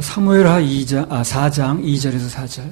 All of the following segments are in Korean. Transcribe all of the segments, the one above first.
사무엘하 4장 2절에서 4절.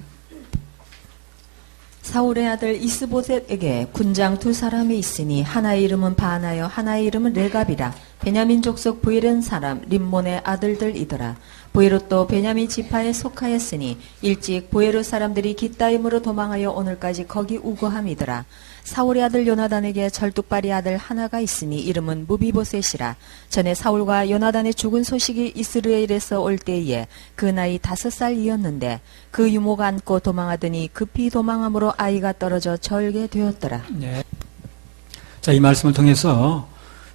사울의 아들 이스보셋에게 군장 두 사람이 있으니 하나의 이름은 바나요 하나의 이름은 레갑이라. 베냐민 족속 부엘은 사람 림몬의 아들들이더라. 부에롯도 베냐민 지파에 속하였으니 일찍 부에롯 사람들이 깃다임으로 도망하여 오늘까지 거기 우거함이더라. 사울의 아들 요나단에게 절뚝발이 아들 하나가 있으니 이름은 무비보셋이라. 전에 사울과 요나단의 죽은 소식이 이스라엘에서 올 때에 그 나이 5살이었는데 그 유모가 안고 도망하더니 급히 도망함으로 아이가 떨어져 절게 되었더라. 네. 자, 이 말씀을 통해서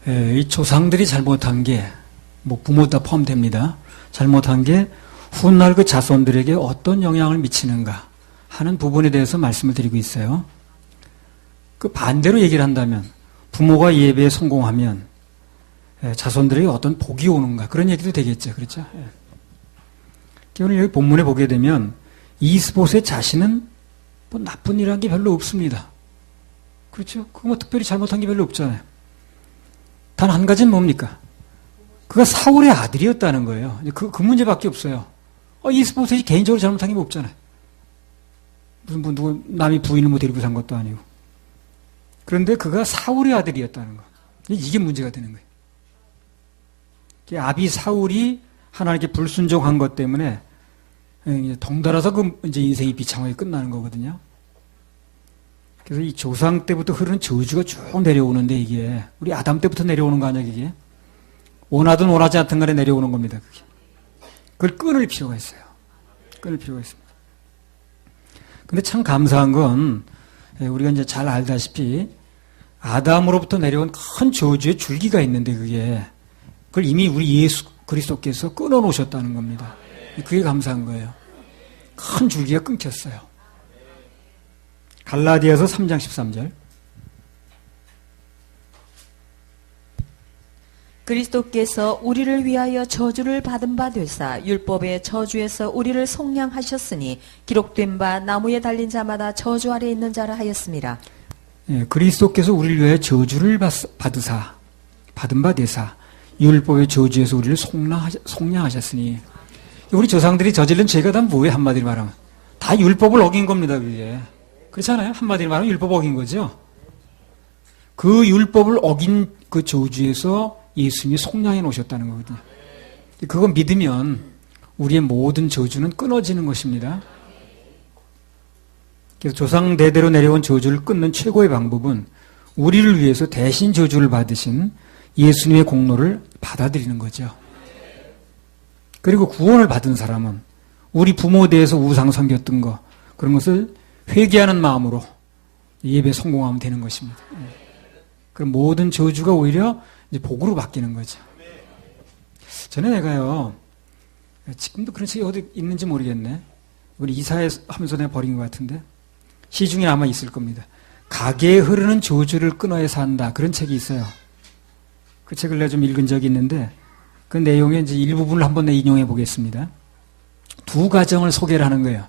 이 조상들이 잘못한 게 부모 다 포함됩니다. 잘못한 게 훗날 그 자손들에게 어떤 영향을 미치는가 하는 부분에 대해서 말씀을 드리고 있어요. 그 반대로 얘기를 한다면 부모가 예배에 성공하면 자손들에게 어떤 복이 오는가 그런 얘기도 되겠죠. 그렇죠? 오늘 여기 본문에 보게 되면 이스보셋 자신은 나쁜 일한 게 별로 없습니다. 그렇죠? 그거 특별히 잘못한 게 별로 없잖아요. 단 한 가지는 뭡니까? 그가 사울의 아들이었다는 거예요. 그 문제밖에 없어요. 이스보셋이 개인적으로 잘못한 게 없잖아요. 무슨 누구 남이 부인을 데리고 산 것도 아니고. 그런데 그가 사울의 아들이었다는 거. 이게 문제가 되는 거예요. 아비 사울이 하나님께 불순종한 것 때문에 덩달아서 이제 인생이 비참하게 끝나는 거거든요. 그래서 이 조상 때부터 흐르는 저주가 쭉 내려오는데 이게 우리 아담 때부터 내려오는 거 아니야, 이게? 원하든 원하지 않든 간에 내려오는 겁니다, 그게. 그걸 끊을 필요가 있어요. 끊을 필요가 있습니다. 근데 참 감사한 건 우리가 이제 잘 알다시피 아담으로부터 내려온 큰 저주의 줄기가 있는데 그걸 이미 우리 예수 그리스도께서 끊어 놓으셨다는 겁니다. 그게 감사한 거예요. 큰 줄기가 끊겼어요. 갈라디아서 3장 13절. 그리스도께서 우리를 위하여 저주를 받은 바 되사 율법의 저주에서 우리를 속량하셨으니 기록된 바 나무에 달린 자마다 저주 아래 있는 자라 하였습니다. 예, 그리스도께서 우리를 위하여 저주를 받은 바 되사 율법의 저주에서 우리를 속량하셨으니 우리 조상들이 저지른 죄가 다 뭐예요? 한마디로 말하면 다 율법을 어긴 겁니다. 그게 그렇잖아요. 한마디로 말하면 율법 어긴 거죠. 그 율법을 어긴 그 저주에서 예수님이 속량해 놓으셨다는 거거든요. 그거 믿으면 우리의 모든 저주는 끊어지는 것입니다. 그래서 조상 대대로 내려온 저주를 끊는 최고의 방법은 우리를 위해서 대신 저주를 받으신 예수님의 공로를 받아들이는 거죠. 그리고 구원을 받은 사람은 우리 부모에 대해서 우상 섬겼던 거 그런 것을 회개하는 마음으로 예배에 성공하면 되는 것입니다. 그럼 모든 저주가 오히려 이제 복으로 바뀌는 거죠. 전에 내가요, 지금도 그런 책이 어디 있는지 모르겠네. 우리 이사회 하면서 내가 버린 것 같은데. 시중에 아마 있을 겁니다. 가게에 흐르는 저주를 끊어야 산다. 그런 책이 있어요. 그 책을 내가 좀 읽은 적이 있는데, 그 내용의 이제 일부분을 한번 내가 인용해 보겠습니다. 두 가정을 소개를 하는 거예요.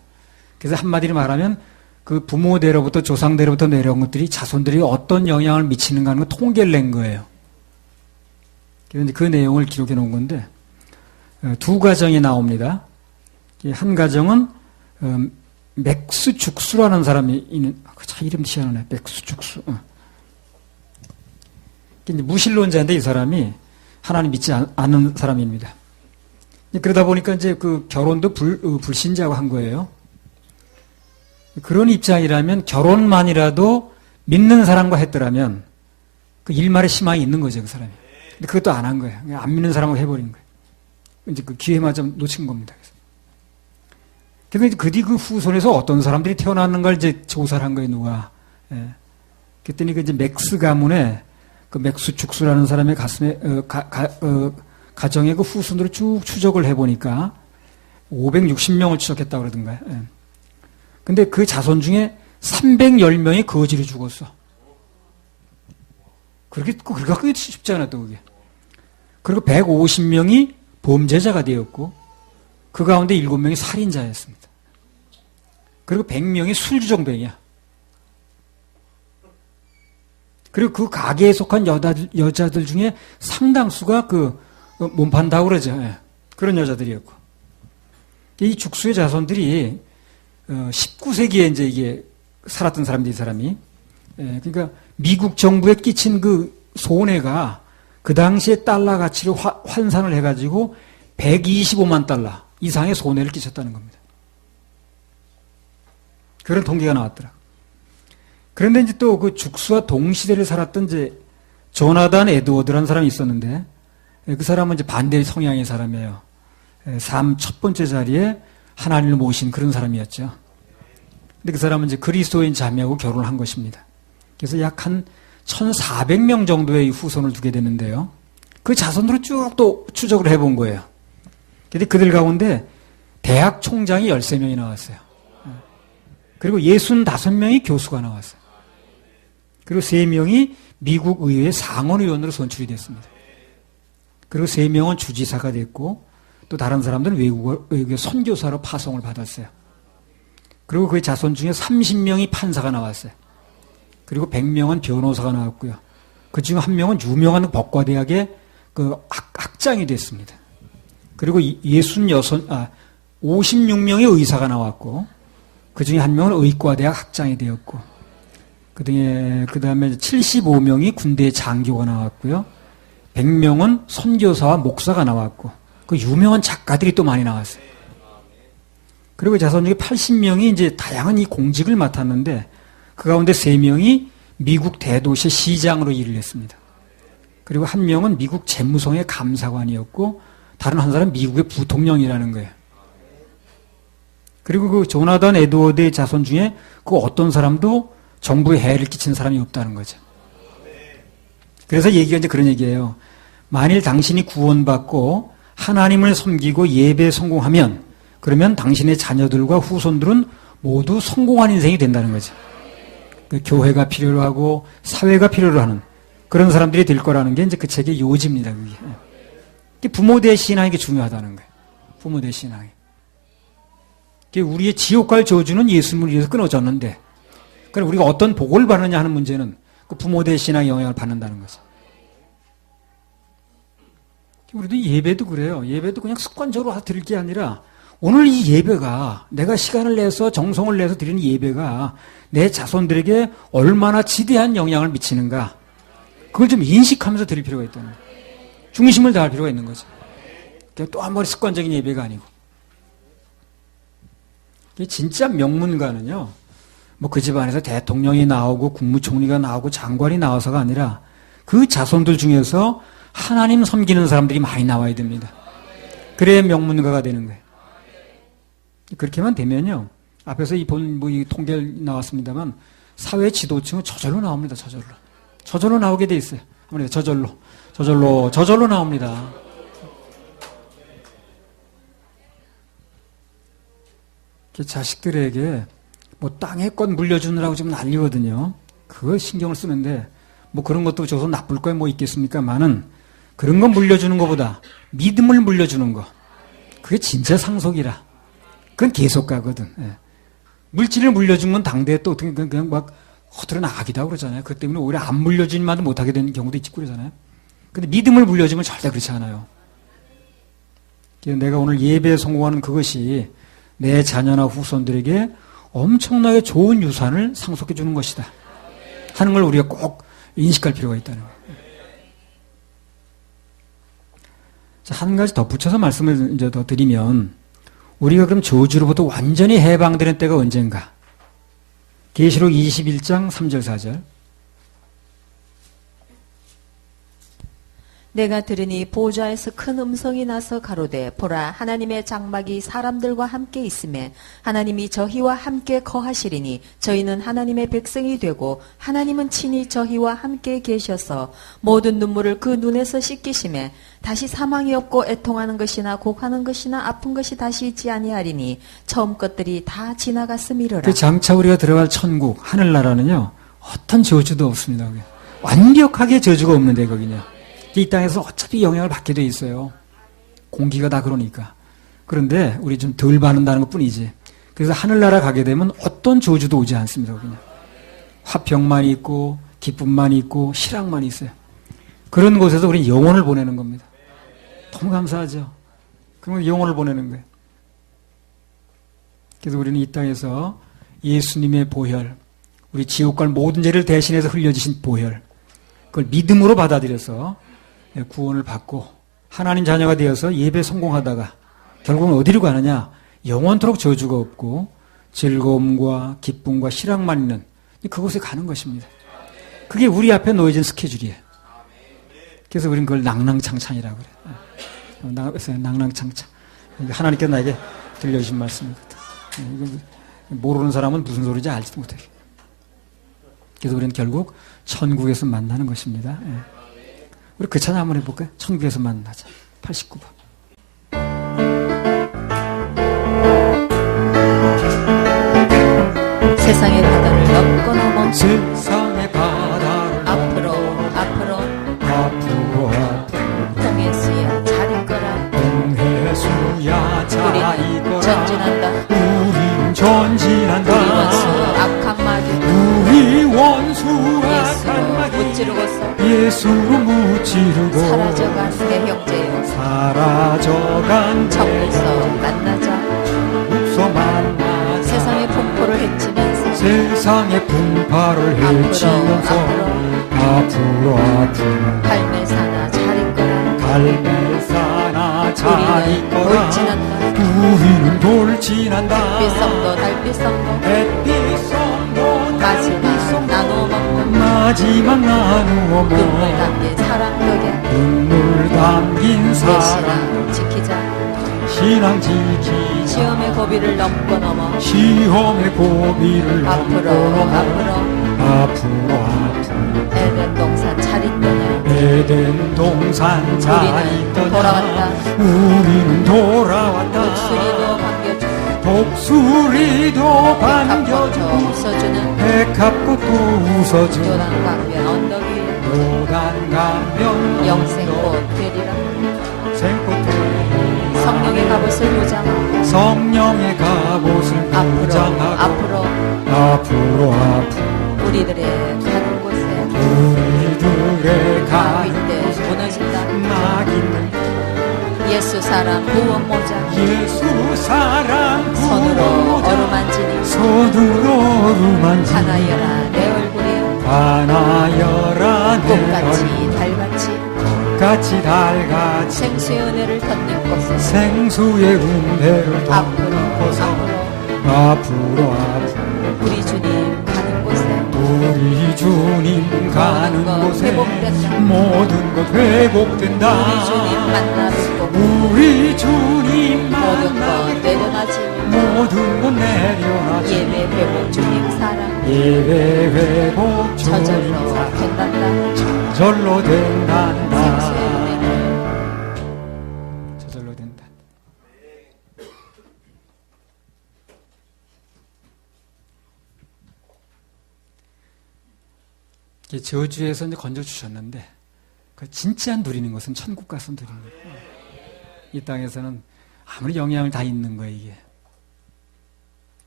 그래서 한마디로 말하면 그 부모대로부터 조상대로부터 내려온 것들이 자손들이 어떤 영향을 미치는가 하는 걸 통계를 낸 거예요. 그런데 그 내용을 기록해 놓은 건데 두 가정이 나옵니다. 한 가정은 맥수죽수라는 사람이 있는 참 이름 희한하네. 맥수죽수. 무신론자인데 이 사람이 하나님 믿지 않는 사람입니다. 그러다 보니까 이제 그 결혼도 불신자고 한 거예요. 그런 입장이라면 결혼만이라도 믿는 사람과 했더라면 그 일말의 희망이 있는 거죠, 그 사람이. 근데 그것도 안 한 거예요. 그냥 안 믿는 사람하고 해버린 거예요. 이제 그 기회마저 놓친 겁니다. 그래서 그 뒤 그 후손에서 어떤 사람들이 태어났는가를 이제 조사를 한 거예요, 누가. 예. 그랬더니 그 이제 맥스 가문에 그 맥수 죽수라는 사람의 가정의 그 후손들을 쭉 추적을 해보니까 560명을 추적했다고 그러던가요. 예. 근데 그 자손 중에 310명이 거지로 죽었어. 그렇게 쉽지 않았다, 그게. 그리고 150명이 범죄자가 되었고, 그 가운데 7명이 살인자였습니다. 그리고 100명이 술주정뱅이야. 그리고 그 가게에 속한 여자들 중에 상당수가 몸판다고 그러죠. 예. 그런 여자들이었고. 이 죽수의 자손들이 19세기에 이제 이게 살았던 사람들이 이 사람이 그러니까 미국 정부에 끼친 그 손해가 그 당시에 달러 가치로 환산을 해가지고 125만 달러 이상의 손해를 끼쳤다는 겁니다. 그런 통계가 나왔더라. 그런데 이제 또 그 죽수와 동시대를 살았던 이제 조나단 에드워드라는 사람이 있었는데 그 사람은 이제 반대 성향의 사람이에요. 삶 첫 번째 자리에 하나님을 모신 그런 사람이었죠. 근데 그 사람은 이제 그리스도인 자매하고 결혼을 한 것입니다. 그래서 약 한 1,400명 정도의 후손을 두게 됐는데요. 그 자손으로 쭉 또 추적을 해본 거예요. 근데 그들 가운데 대학 총장이 13명이 나왔어요. 그리고 65명이 교수가 나왔어요. 그리고 3명이 미국 의회 상원의원으로 선출이 됐습니다. 그리고 3명은 주지사가 됐고 또 다른 사람들은 외국의 선교사로 파송을 받았어요. 그리고 그 자손 중에 30명이 판사가 나왔어요. 그리고 100명은 변호사가 나왔고요. 그 중 한 명은 유명한 법과대학의 그 학장이 됐습니다. 그리고 56명의 의사가 나왔고 그 중에 한 명은 의과대학 학장이 되었고 그 다음에 75명이 군대 장교가 나왔고요. 100명은 선교사와 목사가 나왔고 그 유명한 작가들이 또 많이 나왔어요. 그리고 자손 중에 80명이 이제 다양한 이 공직을 맡았는데 그 가운데 3명이 미국 대도시 시장으로 일을 했습니다. 그리고 한 명은 미국 재무성의 감사관이었고 다른 한 사람은 미국의 부통령이라는 거예요. 그리고 그 조나단 에드워드의 자손 중에 그 어떤 사람도 정부에 해를 끼친 사람이 없다는 거죠. 그래서 얘기가 이제 그런 얘기예요. 만일 당신이 구원받고 하나님을 섬기고 예배에 성공하면 그러면 당신의 자녀들과 후손들은 모두 성공한 인생이 된다는 거죠. 그 교회가 필요로 하고 사회가 필요로 하는 그런 사람들이 될 거라는 게 이제 그 책의 요지입니다. 그게 부모 대 신앙이 중요하다는 거예요. 부모 대 신앙이. 우리의 지옥 갈 저주는 예수님을 위해서 끊어졌는데 그럼 우리가 어떤 복을 받느냐 하는 문제는 그 부모 대 신앙의 영향을 받는다는 거죠. 우리도 예배도 그래요. 예배도 그냥 습관적으로 드릴 게 아니라 오늘 이 예배가 내가 시간을 내서 정성을 내서 드리는 예배가 내 자손들에게 얼마나 지대한 영향을 미치는가 그걸 좀 인식하면서 드릴 필요가 있다는 거예요. 중심을 다할 필요가 있는 거죠. 또 한 번 습관적인 예배가 아니고 진짜 명문가는요 뭐 그 집안에서 대통령이 나오고 국무총리가 나오고 장관이 나와서가 아니라 그 자손들 중에서 하나님 섬기는 사람들이 많이 나와야 됩니다. 그래야 명문가가 되는 거예요. 그렇게만 되면요. 앞에서 이 통계 나왔습니다만 사회 지도층은 저절로 나옵니다. 저절로. 저절로 나오게 돼 있어요. 아무래도 저절로 나옵니다. 자식들에게 뭐 땅의 것 물려주느라고 좀 난리거든요. 그거 신경을 쓰는데 뭐 그런 것도 줘서 나쁠 거에 뭐 있겠습니까만은 그런 거 물려주는 것보다 믿음을 물려주는 거 그게 진짜 상속이라. 그건 계속 가거든. 예. 물질을 물려준 건 당대에 또 어떻게 그냥 막 허들어 나가기도 하고 그러잖아요. 그 때문에 오히려 안 물려주니만도 못하게 되는 경우도 있고 그러잖아요. 근데 믿음을 물려주면 절대 그렇지 않아요. 내가 오늘 예배에 성공하는 그것이 내 자녀나 후손들에게 엄청나게 좋은 유산을 상속해 주는 것이다 하는 걸 우리가 꼭 인식할 필요가 있다는 거예요. 자, 한 가지 덧붙여서 말씀을 이제 더 드리면 우리가 그럼 저주로부터 완전히 해방되는 때가 언젠가? 계시록 21장 3절 4절. 내가 들으니 보좌에서 큰 음성이 나서 가로되 보라 하나님의 장막이 사람들과 함께 있음에 하나님이 저희와 함께 거하시리니 저희는 하나님의 백성이 되고 하나님은 친히 저희와 함께 계셔서 모든 눈물을 그 눈에서 씻기심에 다시 사망이 없고 애통하는 것이나 곡하는 것이나 아픈 것이 다시 있지 아니하리니 처음 것들이 다 지나갔음이로라. 그 장차 우리가 들어갈 천국 하늘나라는요 어떤 저주도 없습니다. 완벽하게 저주가 없는데 거기냐. 이 땅에서 어차피 영향을 받게 돼 있어요. 공기가 다 그러니까. 그런데 우리 좀 덜 받는다는 것 뿐이지. 그래서 하늘나라 가게 되면 어떤 저주도 오지 않습니다. 그냥. 화평만 있고 기쁨만 있고 실황만 있어요. 그런 곳에서 우리는 영혼을 보내는 겁니다. 너무 감사하죠. 그러면 영혼을 보내는 거예요. 그래서 우리는 이 땅에서 예수님의 보혈, 우리 지옥 갈 모든 죄를 대신해서 흘려주신 보혈, 그걸 믿음으로 받아들여서 구원을 받고 하나님 자녀가 되어서 예배 성공하다가 결국은 어디로 가느냐? 영원토록 저주가 없고 즐거움과 기쁨과 희락만 있는 그곳에 가는 것입니다. 그게 우리 앞에 놓여진 스케줄이에요. 그래서 우리는 그걸 낭낭창창이라고 그래요. 낭낭창창. 하나님께서 나에게 들려주신 말씀입니다. 모르는 사람은 무슨 소리인지 알지도 못해요. 그래서 우리는 결국 천국에서 만나는 것입니다. 우리 그 찬양 한번 해볼까요? 천국에서 만나자. 89번. 세상의 바다를 넘고 넘어 세상의 바다를 앞으로 앞으로 동해수야 잘 있거라. 동해수야 잘 우리는 있거라. 전진한다. 우린 전진한다. 우리 원수 악한 마귀 우리 원수 예수로 악한 마귀 무찌르고서 예수로 무찌르고 사라져간 내 형제여 사라져간 천국서 만나자. uk서 만나 세상의 풍포를 헤치면서 세상의 분파를 헤치면서 앞으로 갈매사나 잘 있거라. 갈매사나 잘 우리는 있거라. 돌진한다. 우리는 돌진한다. 빛성도 달빛성도 햇빛성도 마지막 나누어 먹는 마지막 나누어 눈물 먹는 담긴 사랑 덕에 눈물 담긴 내 사랑 신앙 지키자. 신앙 지키자. 시험의 고비를 넘고 넘어 시험의 고비를 앞으로 앞으로 에덴 동산 잘 있더냐. 에덴 동산 잘 우리는 있더냐. 돌아왔다. 우리는 돌아왔다. 독수리도 반겨주고 독수리도 반겨주고 갑부터 웃어주는 백합꽃도 웃어주고 요단강변 언덕 위에 요단강변 영생꽃 되리라. 생꽃 되리라. 성령의 갑옷을 무장하고 성령의 갑옷을 무장하고 앞으로 우리들의 가는 곳에 우리들의 마귀 때 가는 무너진다. 낙인을 예수 사람 구원 모자 예수 사랑 손으로 어루만지니 손으로 어루만지니 하나여라 내 얼굴이 하나여라 내 꽃같이 얼굴 달같이 꽃같이 달같이 생수의 은혜를 덧는 곳에 생수의 은혜를 앞으로 앞으로 우리 주님 가는 곳에 우리 주님 가는 것 곳에 회복된다. 모든 것 회복된다. 우리 주님 만나 뵙고 우리 주님 모든 만나 것 내려놔지. 모든 것 내려놔지. 예배 회복 주님 사랑 예배 회복 주님 저절로 사랑 된단다. 저절로 된단다. 생수의 은혜를 저절로 된다. 저주에서 이제 건져 주셨는데 그 진짜 누리는 것은 천국 가서 누리는 거예요. 이 땅에서는 아무리 영향을 다 있는 거예요. 이게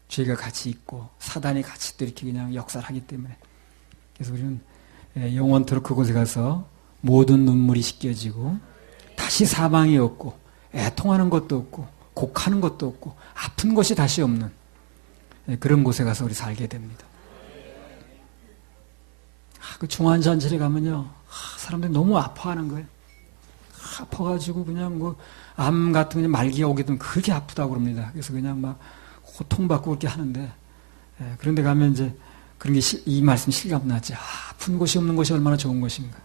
죄가 같이 있고 사단이 같이 또 이렇게 그냥 역사를 하기 때문에 그래서 우리는 영원토록 그곳에 가서 모든 눈물이 씻겨지고 다시 사망이 없고 애통하는 것도 없고 곡하는 것도 없고 아픈 것이 다시 없는 그런 곳에 가서 우리 살게 됩니다. 그 중환자실에 가면요, 사람들이 너무 아파하는 거예요. 아파가지고 그냥 뭐 암 같은 그냥 말기가 오게 되면 그렇게 아프다고 그럽니다. 그래서 그냥 막 고통받고 그렇게 하는데, 그런데 가면 이제 그런 게 이 말씀 실감나지. 아픈 곳이 없는 것이 얼마나 좋은 것인가.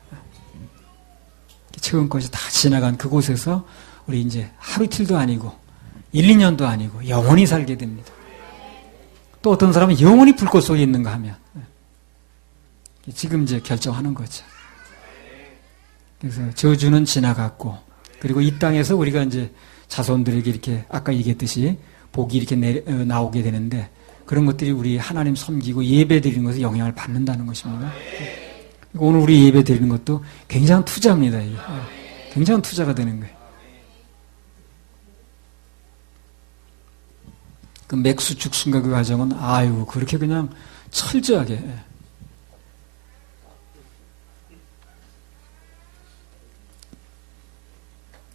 처음 것이 다 지나간 그곳에서 우리 이제 하루 이틀도 아니고 1, 2년도 아니고 영원히 살게 됩니다. 또 어떤 사람은 영원히 불꽃 속에 있는가 하면 지금 이제 결정하는 거죠. 그래서 저주는 지나갔고, 그리고 이 땅에서 우리가 이제 자손들에게 이렇게 아까 얘기했듯이 복이 이렇게 나오게 되는데, 그런 것들이 우리 하나님 섬기고 예배 드리는 것에 영향을 받는다는 것입니다. 오늘 우리 예배 드리는 것도 굉장한 투자입니다. 이게. 굉장한 투자가 되는 거예요. 그 맥수 죽순과 그 과정은 아유 그렇게 그냥 철저하게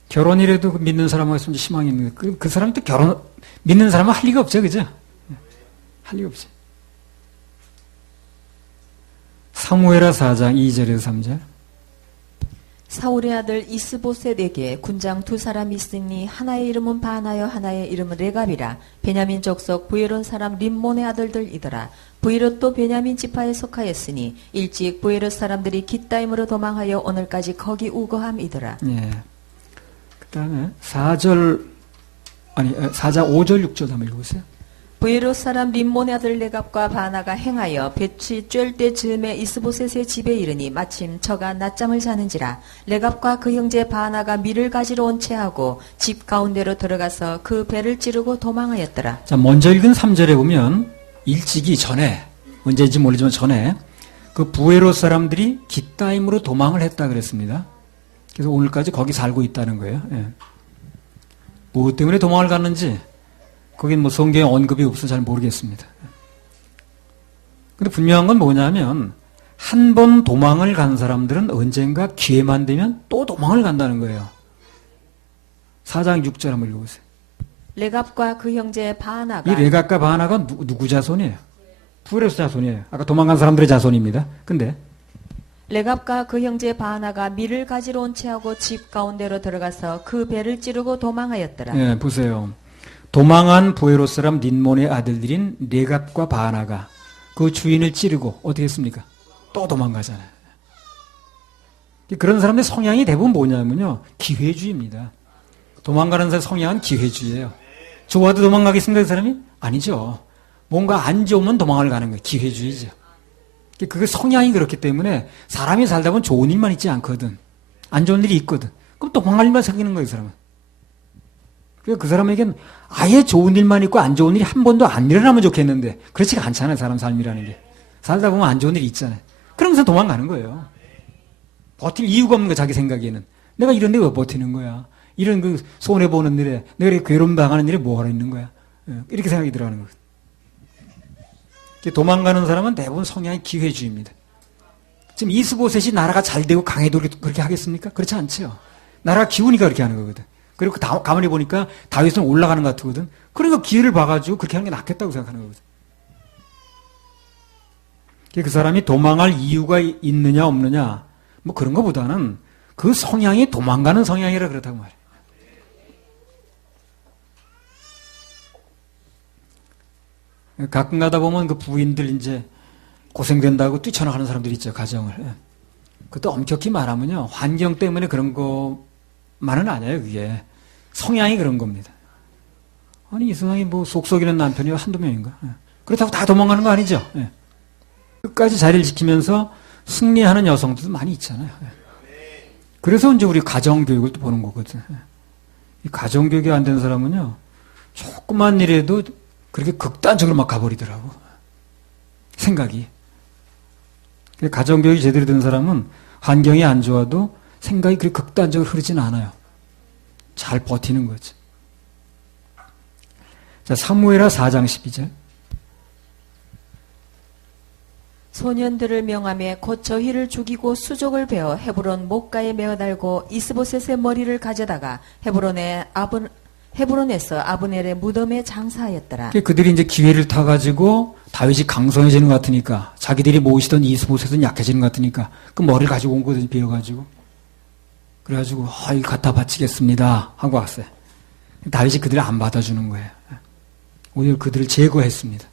결혼이라도 믿는 사람하고 있으면 희망이 있는 거예요. 그 사람이 또 믿는 사람은 할 리가 없죠, 그죠? 할 리 없지. 사무엘하 4장 2절에서 3절. 사울의 아들 이스보셋에게 군장 두 사람이 있으니 하나의 이름은 바나요 하나의 이름은 레갑이라. 베냐민 족속 부에론 사람 림몬의 아들들이더라. 부에롯도 베냐민 지파에 속하였으니 일찍 부에롯 사람들이 깃다임으로 도망하여 오늘까지 거기 우거함이더라. 예. 그 다음에 4장 5절 6절 한번 읽어보세요. 부에롯 사람 림몬의 아들 레갑과 바나가 행하여 볕이 쬐을 때 즈음에 이스보셋의 집에 이르니 마침 저가 낮잠을 자는지라. 레갑과 그 형제 바나가 밀을 가지러 온 채하고 집 가운데로 들어가서 그 배를 찌르고 도망하였더라. 자, 먼저 읽은 3절에 보면 일찍이 전에, 언제인지 모르지만 전에 그 부에롯 사람들이 깃다임으로 도망을 했다 그랬습니다. 그래서 오늘까지 거기 살고 있다는 거예요. 예. 무엇 때문에 도망을 갔는지 거긴 뭐 성경에 언급이 없어서 잘 모르겠습니다. 근데 분명한 건 뭐냐면 한 번 도망을 간 사람들은 언젠가 기회만 되면 또 도망을 간다는 거예요. 4장 6절 한번 읽어보세요. 레갑과 그 형제 바나가 이 레갑과 바나가 누구 자손이에요? 부에롯 자손이에요. 아까 도망간 사람들의 자손입니다. 근데 레갑과 그 형제 바나가 밀을 가지러 온 채하고 집 가운데로 들어가서 그 배를 찌르고 도망하였더라. 예, 보세요. 도망한 부에롯 사람 림몬의 아들들인 레갑과 바나가 그 주인을 찌르고 어떻게 했습니까? 또 도망가잖아요. 그런 사람들의 성향이 대부분 뭐냐면요. 기회주의입니다. 도망가는 사람의 성향은 기회주의예요. 좋아도 도망가겠습니까? 그 사람이? 아니죠. 뭔가 안 좋으면 도망을 가는 거예요. 기회주의죠. 그 성향이 그렇기 때문에 사람이 살다 보면 좋은 일만 있지 않거든. 안 좋은 일이 있거든. 그럼 도망갈 일만 생기는 거예요. 그 사람은. 그 사람에겐 아예 좋은 일만 있고 안 좋은 일이 한 번도 안 일어나면 좋겠는데 그렇지가 않잖아요. 사람 삶이라는 게. 살다 보면 안 좋은 일이 있잖아요. 그러면서 도망가는 거예요. 버틸 이유가 없는 거야. 자기 생각에는. 내가 이런데 왜 버티는 거야. 이런 그 손해보는 일에 내가 이렇게 괴로움 당하는 일에 뭐하러 있는 거야. 이렇게 생각이 들어가는 거예요. 도망가는 사람은 대부분 성향이 기회주의입니다. 지금 이스보셋이 나라가 잘 되고 강해도 그렇게 하겠습니까? 그렇지 않죠. 나라가 기우니까 그렇게 하는 거거든. 그리고 가만히 보니까 다윗은 올라가는 것 같거든. 그러니까 기회를 봐가지고 그렇게 하는 게 낫겠다고 생각하는 거거든. 그 사람이 도망할 이유가 있느냐 없느냐 뭐 그런 것보다는 그 성향이 도망가는 성향이라 그렇다고 말이에요. 가끔 가다 보면 그 부인들 이제 고생된다고 뛰쳐나가는 사람들 있죠, 가정을. 그것도 엄격히 말하면요, 환경 때문에 그런 것만은 아니에요, 그게. 성향이 그런 겁니다. 아니, 이 세상에 뭐 속썩이는 남편이 한두 명인가? 그렇다고 다 도망가는 거 아니죠? 끝까지 자리를 지키면서 승리하는 여성들도 많이 있잖아요. 그래서 이제 우리 가정교육을 또 보는 거거든. 이 가정교육이 안 된 사람은요, 조그만 일에도 그렇게 극단적으로 막 가버리더라고. 생각이. 가정교육이 제대로 된 사람은 환경이 안 좋아도 생각이 그렇게 극단적으로 흐르진 않아요. 잘 버티는 거지. 자, 사무엘하 4장 12절. 소년들을 명함에 곧 저희를 죽이고 수족을 베어 헤브론 목가에 메어달고 이스보셋의 머리를 가져다가 헤브론에서 아브넬의 무덤에 장사하였더라. 그들이 이제 기회를 타가지고 다윗이 강성해지는 것 같으니까 자기들이 모시던 이스보셋은 약해지는 것 같으니까 그 머리를 가지고 온 거거든요. 베어가지고. 그래가지고 이거 갖다 바치겠습니다 하고 왔어요. 다윗이 그들을 안 받아주는 거예요. 오히려 그들을 제거했습니다.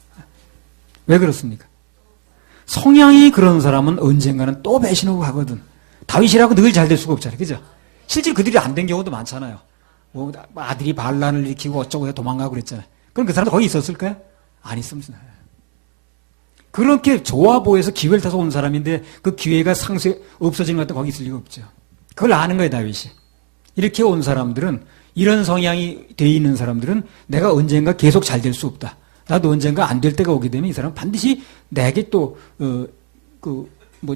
왜 그렇습니까? 성향이 그런 사람은 언젠가는 또 배신하고 가거든. 다윗이라고 늘 잘 될 수가 없잖아요. 그죠? 실제로 그들이 안 된 경우도 많잖아요. 뭐 아들이 반란을 일으키고 어쩌고 해서 도망가고 그랬잖아요. 그럼 그 사람도 거기 있었을까요? 안 있습니다. 그렇게 좋아 보여서 기회를 타서 온 사람인데 그 기회가 없어지는 것 같다 거기 있을 리가 없죠. 그걸 아는 거예요, 다윗이. 이렇게 온 사람들은, 이런 성향이 돼 있는 사람들은 내가 언젠가 계속 잘 될 수 없다. 나도 언젠가 안 될 때가 오게 되면 이 사람은 반드시 내게 또,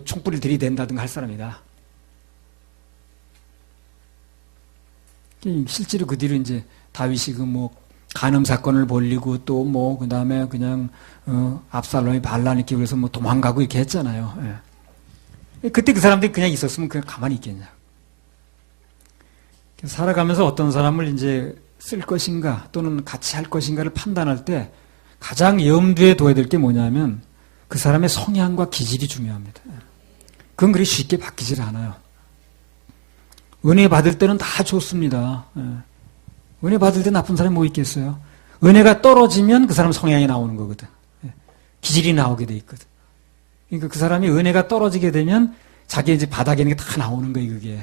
총불을 들이댄다든가 할 사람이다. 실제로 그 뒤로 이제 다윗이 간음 사건을 벌리고 또 그 다음에 그냥, 압살롬이 반란 일으키고 그래서 도망가고 이렇게 했잖아요. 예. 그때 그 사람들이 그냥 있었으면 그냥 가만히 있겠냐. 살아가면서 어떤 사람을 이제 쓸 것인가 또는 같이 할 것인가를 판단할 때 가장 염두에 둬야 될 게 뭐냐면 그 사람의 성향과 기질이 중요합니다. 그건 그리 쉽게 바뀌질 않아요. 은혜 받을 때는 다 좋습니다. 은혜 받을 때 나쁜 사람이 뭐 있겠어요? 은혜가 떨어지면 그 사람 성향이 나오는 거거든. 기질이 나오게 돼 있거든. 그러니까 그 사람이 은혜가 떨어지게 되면 자기 이제 바닥에 있는 게 다 나오는 거예요, 그게.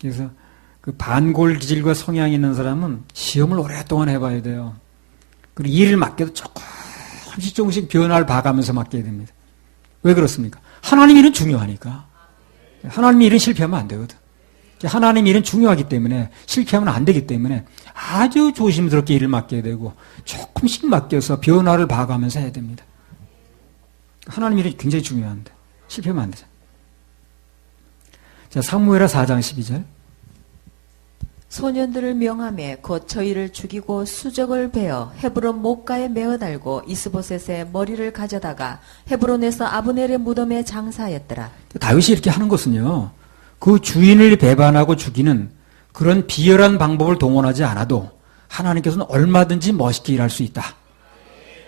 그래서 그 반골 기질과 성향이 있는 사람은 시험을 오랫동안 해봐야 돼요. 그리고 일을 맡겨도 조금씩 변화를 봐가면서 맡겨야 됩니다. 왜 그렇습니까? 하나님 일은 중요하니까. 하나님 일은 실패하면 안 되거든. 하나님 일은 중요하기 때문에 실패하면 안 되기 때문에 아주 조심스럽게 일을 맡겨야 되고 조금씩 맡겨서 변화를 봐가면서 해야 됩니다. 하나님 일이 굉장히 중요한데 실패하면 안 되죠. 자, 사무엘하 4장 12절. 소년들을 명하며 곧 저희를 죽이고 수적을 베어 헤브론 목가에 메어 달고 이스보셋의 머리를 가져다가 헤브론에서 아브넬의 무덤에 장사하였더라. 다윗이 이렇게 하는 것은요, 그 주인을 배반하고 죽이는 그런 비열한 방법을 동원하지 않아도 하나님께서는 얼마든지 멋있게 일할 수 있다.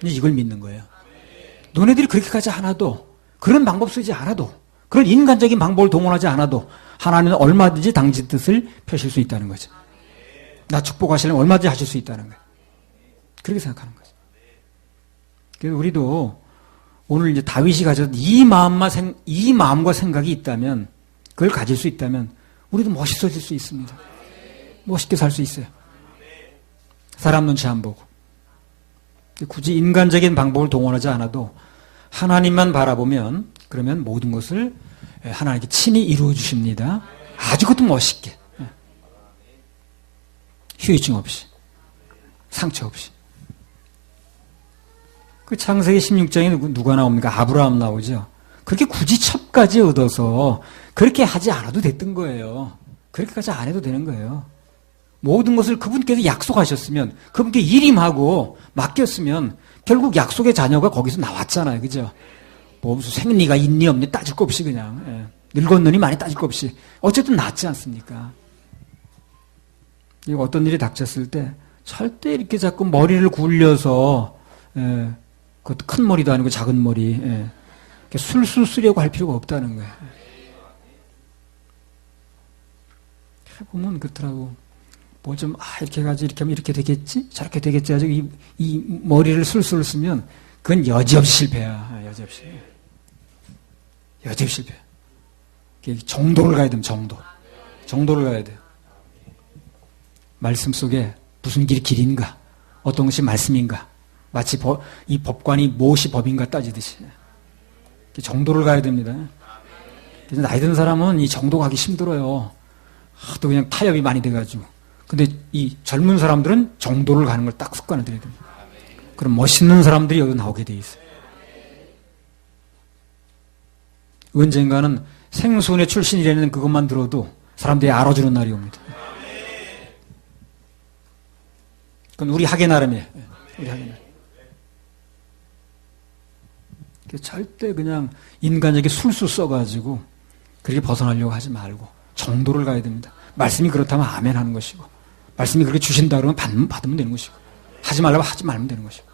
이걸 믿는 거예요. 너네들이 그렇게까지 않아도, 그런 방법 쓰지 않아도, 그런 인간적인 방법을 동원하지 않아도 하나님은 얼마든지 당신 뜻을 펴실 수 있다는 거죠. 나 축복하시려면 얼마든지 하실 수 있다는 거예요. 그렇게 생각하는 거죠. 그래서 우리도 오늘 이제 다윗이 가졌던 이 마음과 생각이 있다면, 그걸 가질 수 있다면 우리도 멋있어질 수 있습니다. 멋있게 살 수 있어요. 사람 눈치 안 보고. 굳이 인간적인 방법을 동원하지 않아도 하나님만 바라보면 그러면 모든 것을 하나님께 친히 이루어 주십니다. 아주 그것도 멋있게. 후유증 없이. 상처 없이. 그 창세기 16장에 누가 나옵니까? 아브라함 나오죠. 그렇게 굳이 첩까지 얻어서 그렇게 하지 않아도 됐던 거예요. 그렇게까지 안 해도 되는 거예요. 모든 것을 그분께서 약속하셨으면, 그분께 일임하고 맡겼으면 결국 약속의 자녀가 거기서 나왔잖아요. 그죠? 뭐 무슨 생리가 있니 없니 따질 거 없이 그냥 늙었느니 많이 따질 거 없이 어쨌든 낫지 않습니까? 어떤 일이 닥쳤을 때 절대 이렇게 자꾸 머리를 굴려서 그것도 큰 머리도 아니고 작은 머리 술술 쓰려고 할 필요가 없다는 거예요. 보면 그렇더라고. 뭐 좀 이렇게 해가지고 이렇게 하면 이렇게 되겠지? 저렇게 되겠지? 가지고 이 머리를 술술 쓰면 그건 여지없이 실패야. 여지없이. 여지없이 실패. 정도를 가야 됩니다. 정도를 가야 돼요. 말씀 속에 무슨 길이 길인가? 어떤 것이 말씀인가? 마치 이 법관이 무엇이 법인가 따지듯이. 정도를 가야 됩니다. 그래서 나이 든 사람은 이 정도 가기 힘들어요. 또 그냥 타협이 많이 돼가지고. 근데 이 젊은 사람들은 정도를 가는 걸 딱 습관을 들여야 됩니다. 그럼 멋있는 사람들이 여기 나오게 돼 있어요. 언젠가는 생손의 출신이라는 그것만 들어도 사람들이 알아주는 날이 옵니다. 그건 우리 하게 나름이에요. 우리 하게 나름. 절대 그냥 인간에게 술술 써가지고 그렇게 벗어나려고 하지 말고 정도를 가야 됩니다. 말씀이 그렇다면 아멘 하는 것이고, 말씀이 그렇게 주신다 그러면 받으면 되는 것이고, 하지 말라고 하지 말면 되는 것이고.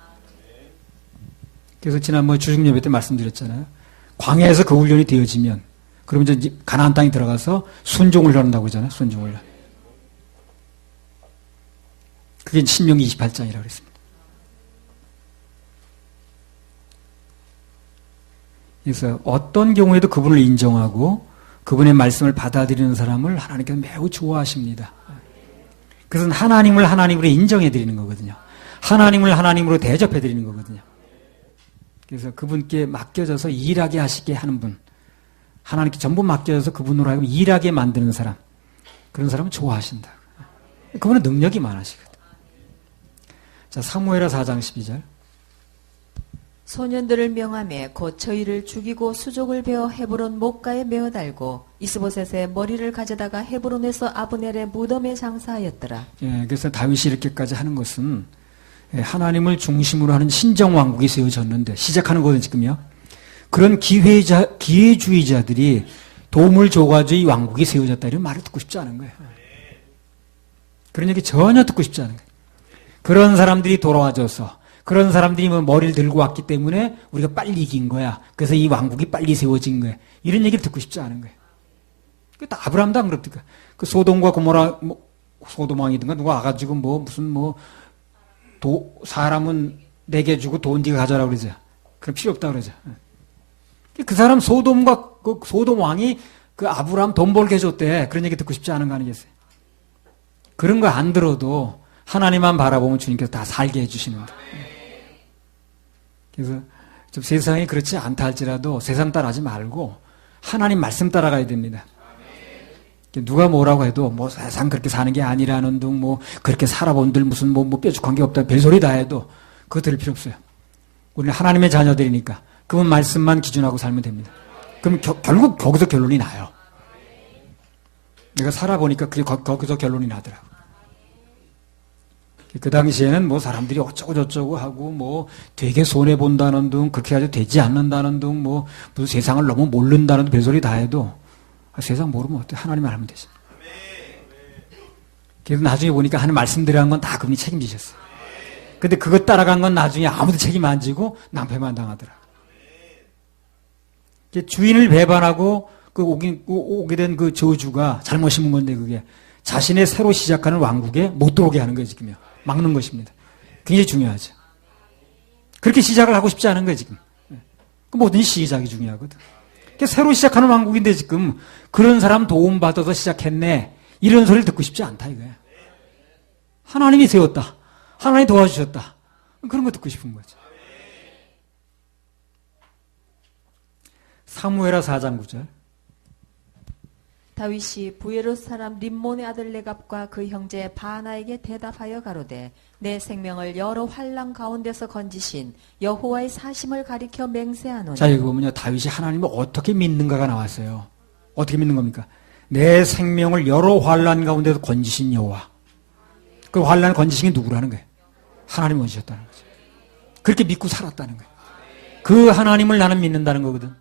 그래서 지난번에 주중 예배 때 말씀드렸잖아요. 광야에서 그 훈련이 되어지면 그러면 이제 가나안 땅에 들어가서 순종을 한다고 그러잖아요. 순종을. 그게 신명기 28장이라고 그랬습니다. 그래서 어떤 경우에도 그분을 인정하고 그분의 말씀을 받아들이는 사람을 하나님께서 매우 좋아하십니다. 그것은 하나님을 하나님으로 인정해 드리는 거거든요. 하나님을 하나님으로 대접해 드리는 거거든요. 그래서 그분께 맡겨져서 일하게 하시게 하는 분, 하나님께 전부 맡겨져서 그분으로 하여금 일하게 만드는 사람, 그런 사람은 좋아하신다. 그분은 능력이 많으시거든. 자, 사무엘하 4장 12절. 소년들을 명하며 곧 저희를 죽이고 수족을 베어 헤브론 목가에 메어 달고 이스보셋의 머리를 가져다가 헤브론에서 아브넬의 무덤에 장사하였더라. 예, 그래서 다윗이 이렇게까지 하는 것은 하나님을 중심으로 하는 신정왕국이 세워졌는데, 시작하는 거거든요, 지금요. 그런 기회주의자들이 도움을 줘가지고 이 왕국이 세워졌다 이런 말을 듣고 싶지 않은 거예요. 그런 얘기 전혀 듣고 싶지 않은 거예요. 그런 사람들이 돌아와줘서 그런 사람들이 뭐 머리를 들고 왔기 때문에 우리가 빨리 이긴 거야. 그래서 이 왕국이 빨리 세워진 거야. 이런 얘기를 듣고 싶지 않은 거예요. 그 아브라함도 안 그렇더까. 그 소돔과 고모라 소돔 왕이든가 누가 와가지고 사람은 내게 주고 돈 네가 가져라 그러죠. 그럼 필요 없다 그러죠. 그 사람 소돔과 그 소돔 왕이 그 아브라함 돈 벌게 해줬대. 그런 얘기 듣고 싶지 않은 거 아니겠어요? 그런 거 안 들어도 하나님만 바라보면 주님께서 다 살게 해주시는데. 그래서 좀 세상이 그렇지 않다 할지라도 세상 따라하지 말고 하나님 말씀 따라가야 됩니다. 누가 뭐라고 해도 뭐 세상 그렇게 사는 게 아니라는 둥 뭐 그렇게 살아본들 무슨 뭐 뾰족한 게 없다 별소리 다 해도 그거 들을 필요 없어요. 우리는 하나님의 자녀들이니까 그분 말씀만 기준하고 살면 됩니다. 그럼 결국 거기서 결론이 나요. 내가 살아보니까 거기서 결론이 나더라고. 그 당시에는 뭐 사람들이 어쩌고 저쩌고 하고 뭐 되게 손해 본다는 둥 그렇게 아주 되지 않는다는 둥 뭐 무슨 세상을 너무 모른다는 둥 별소리 다 해도 세상 모르면 어때? 하나님만 하면 되지. 그래서 나중에 보니까 하나님 말씀드리는 건 다 그분이 책임지셨어요. 근데 그것 따라간 건 나중에 아무도 책임 안 지고 낭패만 당하더라. 주인을 배반하고 오게 된 그 저주가 잘못 심은 건데 그게 자신의 새로 시작하는 왕국에 못 들어오게 하는 거예요, 지금요. 막는 것입니다. 굉장히 중요하죠. 그렇게 시작을 하고 싶지 않은 거예요, 지금. 그 모든 시작이 중요하거든. 새로 시작하는 왕국인데 지금 그런 사람 도움받아서 시작했네. 이런 소리를 듣고 싶지 않다, 이거야. 하나님이 세웠다. 하나님이 도와주셨다. 그런 거 듣고 싶은 거죠. 사무엘하 4장 9절. 다윗이 부에롯 사람 림몬의 아들 레갑과 그 형제 바나에게 대답하여 가로되 내 생명을 여러 환난 가운데서 건지신 여호와의 사심을 가리켜 맹세하노니. 자, 이거 보면요, 다윗이 하나님을 어떻게 믿는가가 나왔어요. 어떻게 믿는 겁니까? 내 생명을 여러 환난 가운데서 건지신 여호와. 그 환난을 건지신 게 누구라는 거예요? 하나님이 건지셨다는 거죠. 그렇게 믿고 살았다는 거예요. 그 하나님을 나는 믿는다는 거거든.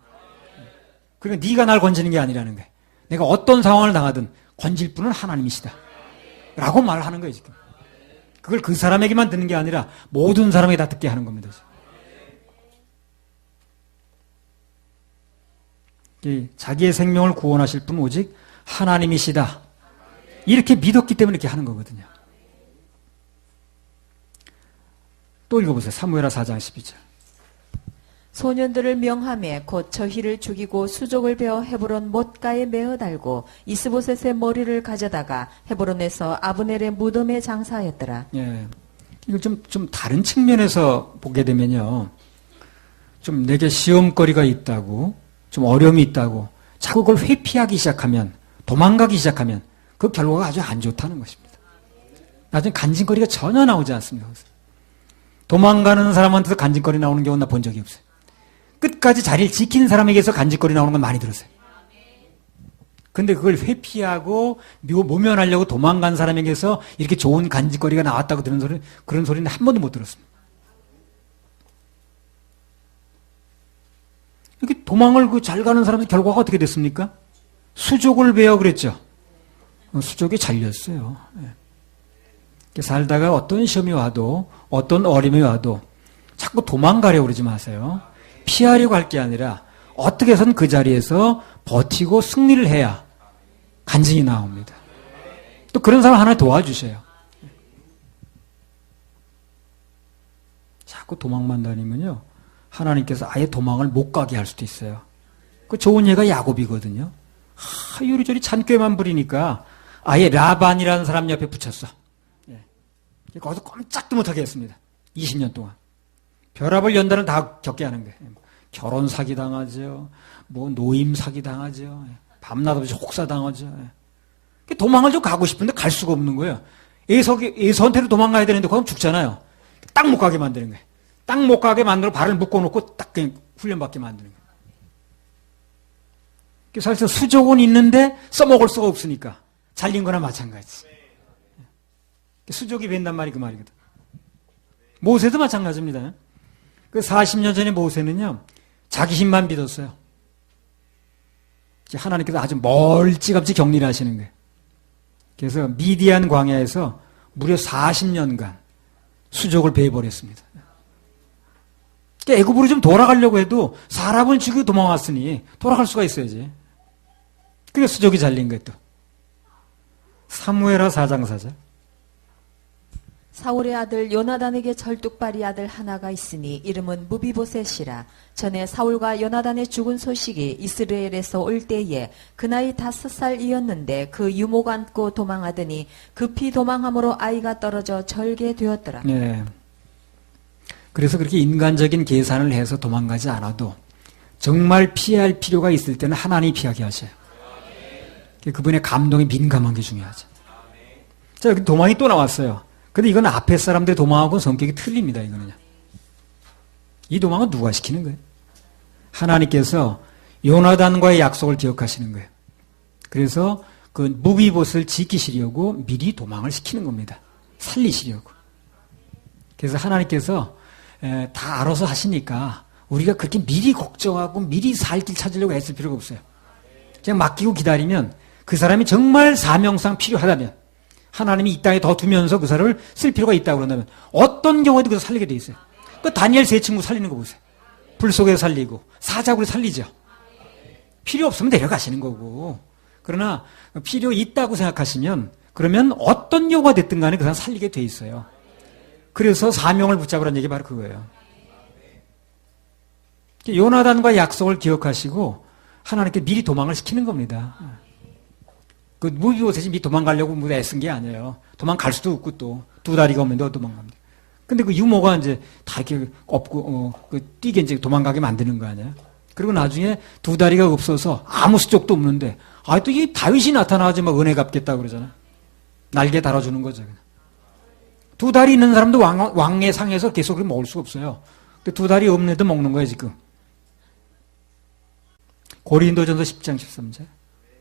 그러니까 네가 날 건지는 게 아니라는 거예요. 내가 어떤 상황을 당하든 건질 분은 하나님이시다. 라고 말하는 거예요, 지금. 그걸 그 사람에게만 듣는 게 아니라 모든 사람에게 다 듣게 하는 겁니다. 자기의 생명을 구원하실 분은 오직 하나님이시다. 이렇게 믿었기 때문에 이렇게 하는 거거든요. 또 읽어보세요. 사무엘하 4장 12절. 소년들을 명함에 곧 저희를 죽이고 수족을 베어 헤브론 못가에 메어 달고 이스보셋의 머리를 가져다가 헤브론에서 아브넬의 무덤에 장사하였더라. 예, 이걸 좀 다른 측면에서 보게 되면요, 좀 내게 시험거리가 있다고, 좀 어려움이 있다고, 자꾸 그걸 회피하기 시작하면, 도망가기 시작하면 그 결과가 아주 안 좋다는 것입니다. 나중에 간증거리가 전혀 나오지 않습니다. 도망가는 사람한테서 간증거리 나오는 경우는 나 본 적이 없어요. 끝까지 자리를 지키는 사람에게서 간직거리 나오는 건 많이 들었어요. 근데 그걸 회피하고 모면하려고 도망간 사람에게서 이렇게 좋은 간직거리가 나왔다고 들은 그런 소리는 한 번도 못 들었습니다. 이렇게 도망을 잘 가는 사람의 결과가 어떻게 됐습니까? 수족을 베어 그랬죠. 수족이 잘렸어요. 이렇게 살다가 어떤 시험이 와도 어떤 어려움이 와도 자꾸 도망가려고 그러지 마세요. 피하려고 할 게 아니라 어떻게 해서든 그 자리에서 버티고 승리를 해야 간증이 나옵니다. 또 그런 사람 하나 도와주셔요. 자꾸 도망만 다니면요, 하나님께서 아예 도망을 못 가게 할 수도 있어요. 그 좋은 예가 야곱이거든요. 요리조리 잔꾀만 부리니까 아예 라반이라는 사람 옆에 붙였어. 거기서 꼼짝도 못하게 했습니다. 20년 동안. 벼락을 연단을 다 겪게 하는 거예요. 결혼 사기 당하죠. 뭐 노임 사기 당하죠. 밤낮 없이 혹사 당하죠. 도망을 좀 가고 싶은데 갈 수가 없는 거예요. 에서한테로 도망가야 되는데 그럼 죽잖아요. 딱 못 가게 만드는 거예요. 딱 못 가게 만들어 발을 묶어놓고 딱 그냥 훈련받게 만드는 거예요. 사실 수족은 있는데 써먹을 수가 없으니까 잘린 거나 마찬가지. 수족이 벤단 말이 그 말이거든. 모세도 마찬가지입니다. 그 40년 전에 모세는요, 자기 힘만 믿었어요. 하나님께서 아주 멀찌감치 격리를 하시는 거예요. 그래서 미디안 광야에서 무려 40년간 수족을 베어버렸습니다. 그러니까 애굽으로 좀 돌아가려고 해도 사람을 죽이고 도망왔으니 돌아갈 수가 있어야지. 그게 수족이 잘린 거예요. 또 사무엘하 4장 4절. 사울의 아들 요나단에게 절뚝발이 아들 하나가 있으니 이름은 무비보셋이라. 전에 사울과 요나단의 죽은 소식이 이스라엘에서 올 때에 그 나이 5살이었는데 그 유모가 안고 도망하더니 급히 도망함으로 아이가 떨어져 절게 되었더라. 네. 그래서 그렇게 인간적인 계산을 해서 도망가지 않아도 정말 피할 필요가 있을 때는 하나님이 피하게 하셔요. 그분의 감동에 민감한 게 중요하죠. 자, 여기 도망이 또 나왔어요. 근데 이건 앞에 사람들의 도망하고는 성격이 틀립니다. 이거는요. 이 도망은 누가 시키는 거예요? 하나님께서 요나단과의 약속을 기억하시는 거예요. 그래서 그 무비봇을 지키시려고 미리 도망을 시키는 겁니다. 살리시려고. 그래서 하나님께서 다 알아서 하시니까 우리가 그렇게 미리 걱정하고 미리 살 길 찾으려고 애쓸 필요가 없어요. 그냥 맡기고 기다리면 그 사람이 정말 사명상 필요하다면 하나님이 이 땅에 더 두면서 그 사람을 쓸 필요가 있다고 그런다면 어떤 경우에도 그래서 살리게 돼 있어요. 그 다니엘 세 친구 살리는 거 보세요. 불 속에서 살리고 사자굴에 살리죠. 필요 없으면 내려가시는 거고. 그러나 필요 있다고 생각하시면 그러면 어떤 경우가 됐든 간에 그 사람 살리게 돼 있어요. 그래서 사명을 붙잡으라는 얘기 바로 그거예요. 요나단과 약속을 기억하시고 하나님께 미리 도망을 시키는 겁니다. 그 무비보셋이 미리 도망가려고 뭐 애쓴 게 아니에요. 도망갈 수도 없고 또 두 다리가 없는데 도망갑니다. 근데 그 유모가 이제 다 이렇게 없고 뛰게 이제 도망가게 만드는 거 아니에요. 그리고 나중에 두 다리가 없어서 아무 수족도 없는데 또 이 다윗이 나타나지 막 은혜 갚겠다 그러잖아요. 날개 달아주는 거죠. 두 다리 있는 사람도 왕의 상에서 계속 그렇게 먹을 수가 없어요. 근데 두 다리 없는 애도 먹는 거예요 지금. 고린도전서 10장 13절.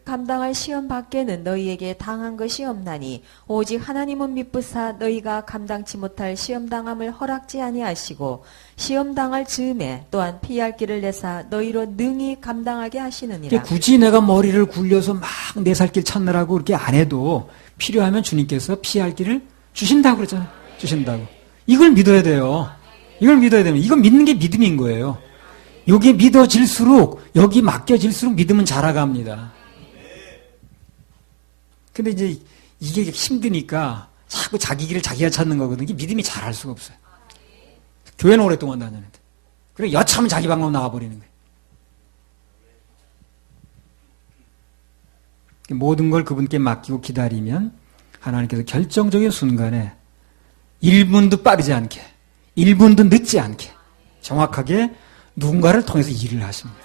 감당할 시험 밖에는 너희에게 당한 것이 없나니 오직 하나님은 미쁘사 너희가 감당치 못할 시험 당함을 허락지 아니하시고 시험 당할 즈음에 또한 피할 길을 내사 너희로 능히 감당하게 하시느니라. 굳이 내가 머리를 굴려서 막 내 살 길 찾느라고 그렇게 안 해도 필요하면 주님께서 피할 길을 주신다고 그랬잖아요. 주신다고. 이걸 믿어야 돼요. 이걸 믿어야 되면 이건 믿는 게 믿음인 거예요. 여기 믿어질수록 여기 맡겨질수록 믿음은 자라갑니다. 근데 이제 이게 힘드니까 자꾸 자기 길을 자기가 찾는 거거든요. 이게 믿음이 자랄 수가 없어요. 교회는 오랫동안 다녔는데. 그래 여차하면 자기 방법 나가버리는 거예요. 모든 걸 그분께 맡기고 기다리면 하나님께서 결정적인 순간에 1분도 빠르지 않게 1분도 늦지 않게 정확하게 누군가를 통해서 일을 하십니다.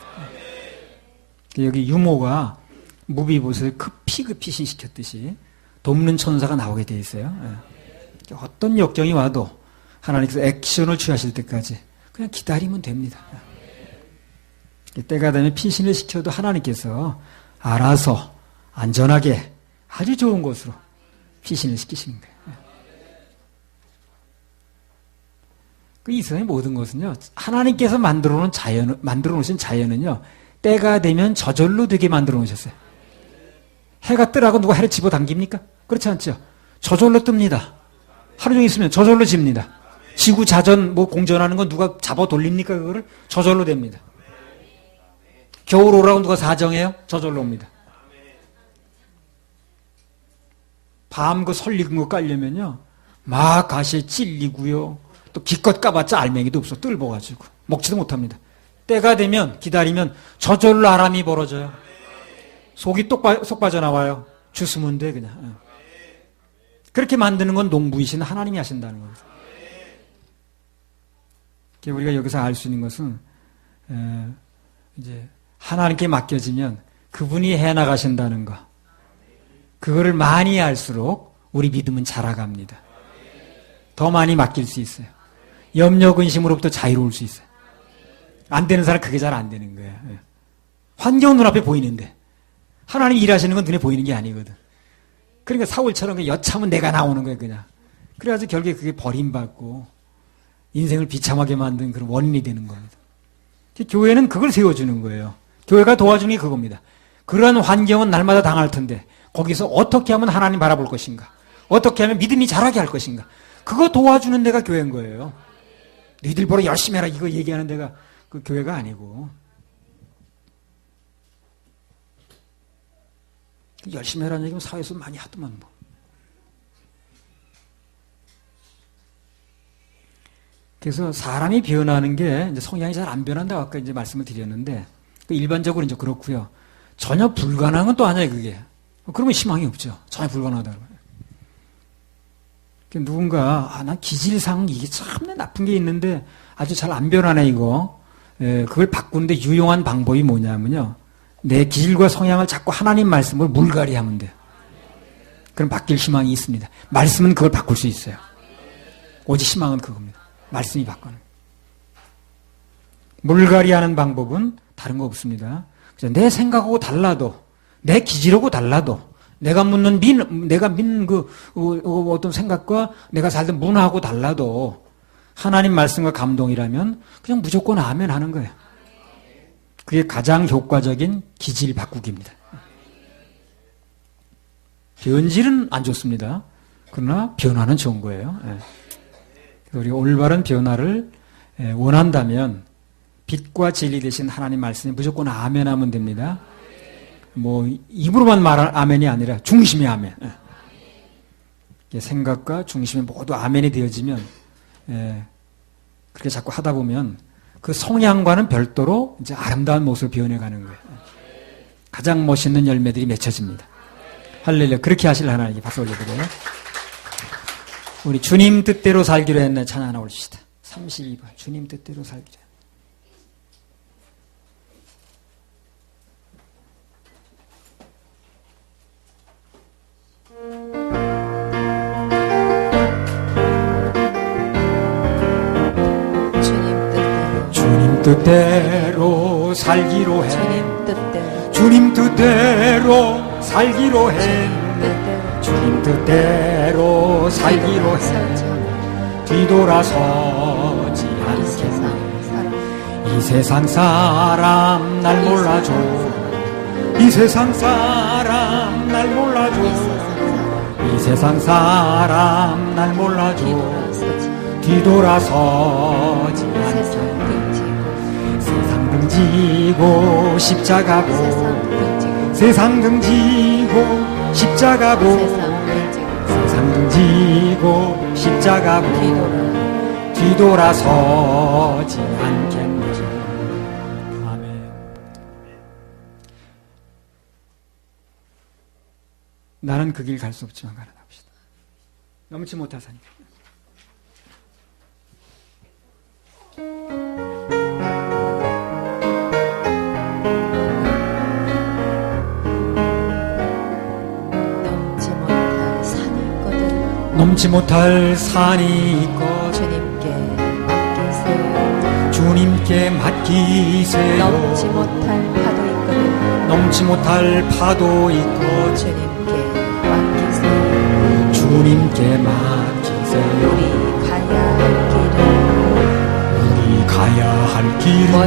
여기 유모가 무비봇을 급히 신시켰듯이 돕는 천사가 나오게 돼 있어요. 어떤 역경이 와도 하나님께서 액션을 취하실 때까지 그냥 기다리면 됩니다. 때가 되면 피신을 시켜도 하나님께서 알아서 안전하게 아주 좋은 곳으로 피신을 시키시는 거예요. 이 세상의 모든 것은요, 하나님께서 만들어 놓으신 자연은요, 때가 되면 저절로 되게 만들어 놓으셨어요. 해가 뜨라고 누가 해를 집어당깁니까? 그렇지 않죠? 저절로 뜹니다. 하루 종일 있으면 저절로 집니다. 지구 자전 공전하는 건 누가 잡아 돌립니까? 그거를 저절로 됩니다. 겨울 오라고 누가 사정해요? 저절로 옵니다. 밤 그 설 익은 거 깔려면요 막 가시에 찔리고요 또 기껏 까봤자 알맹이도 없어 뜰보가지고 먹지도 못합니다. 때가 되면 기다리면 저절로 아람이 벌어져요. 속이 쏙 빠져나와요. 주스면 돼 그냥. 그렇게 만드는 건 농부이신 하나님이 하신다는 거예요. 우리가 여기서 알 수 있는 것은 이제 하나님께 맡겨지면 그분이 해나가신다는 거. 그거를 많이 알수록 우리 믿음은 자라갑니다. 더 많이 맡길 수 있어요. 염려 근심으로부터 자유로울 수 있어요. 안 되는 사람 그게 잘 안 되는 거예요. 환경은 눈앞에 보이는데 하나님 일하시는 건 눈에 보이는 게 아니거든. 그러니까 사울처럼 여차하면 내가 나오는 거예요 그냥. 그래가지고 결국에 그게 버림받고 인생을 비참하게 만든 그런 원인이 되는 겁니다. 교회는 그걸 세워주는 거예요. 교회가 도와주는 게 그겁니다. 그런 환경은 날마다 당할 텐데 거기서 어떻게 하면 하나님 바라볼 것인가? 어떻게 하면 믿음이 자라게 할 것인가? 그거 도와주는 데가 교회인 거예요. 너희들 보러 열심히 해라 이거 얘기하는 데가 그 교회가 아니고. 열심히 해라는 얘기는 사회에서 많이 하더만 뭐. 그래서 사람이 변하는 게 이제 성향이 잘 안 변한다고 아까 이제 말씀을 드렸는데 일반적으로 이제 그렇고요. 전혀 불가능한 건 또 아니에요, 그게. 그러면 희망이 없죠. 전혀 불가능하다는 거예요. 누군가 난 기질상 이게 참 나쁜 게 있는데 아주 잘 안 변하네 이거. 그걸 바꾸는데 유용한 방법이 뭐냐면요. 내 기질과 성향을 자꾸 하나님 말씀으로 물갈이하면 돼요. 그럼 바뀔 희망이 있습니다. 말씀은 그걸 바꿀 수 있어요. 오직 희망은 그겁니다. 말씀이 바꾸는. 물갈이하는 방법은 다른 거 없습니다. 내 생각하고 달라도, 내 기질하고 달라도, 내가 믿는 그 어떤 생각과 내가 살던 문화하고 달라도 하나님 말씀과 감동이라면 그냥 무조건 아멘 하는 거예요. 그게 가장 효과적인 기질 바꾸기입니다. 변질은 안 좋습니다. 그러나 변화는 좋은 거예요. 우리가 올바른 변화를 원한다면 빛과 진리 되신 하나님 말씀에 무조건 아멘 하면 됩니다. 뭐 입으로만 말할 아멘이 아니라 중심의 아멘. 생각과 중심이 모두 아멘이 되어지면 그렇게 자꾸 하다 보면 그 성향과는 별도로 이제 아름다운 모습을 변해가는 거예요. 가장 멋있는 열매들이 맺혀집니다. 할렐루야. 그렇게 하실 하나님께 박수 올려드려요. 우리 주님 뜻대로 살기로 했네. 찬양 하나 올립시다. 32번. 주님 뜻대로 살기로. 주님 뜻대로 살기로 해. 주님 뜻대로 살기로 해. 주님 뜻대로 살기로 해. 뒤돌아서지 않겠네. 이 세상 사람 날 몰라줘. 이 세상 사람 날 몰라줘. 이 세상 사람 날 몰라줘. 뒤돌아서지 않겠네. 세상 등지고 십자가고. 세상 등지고 십자가고. 세상 등지고 십자가고. 뒤돌아서지 않겠네. 아멘. 나는 그 길 갈 수 없지만 가는 합시다. 넘지 못할 산이다. 넘지 못할 산이 있고 주님께 맡기세요. 넘지 못할 파도 있거든. 넘지 못할 파도 있고 주님께 맡기세요. 우리 가야 할 길은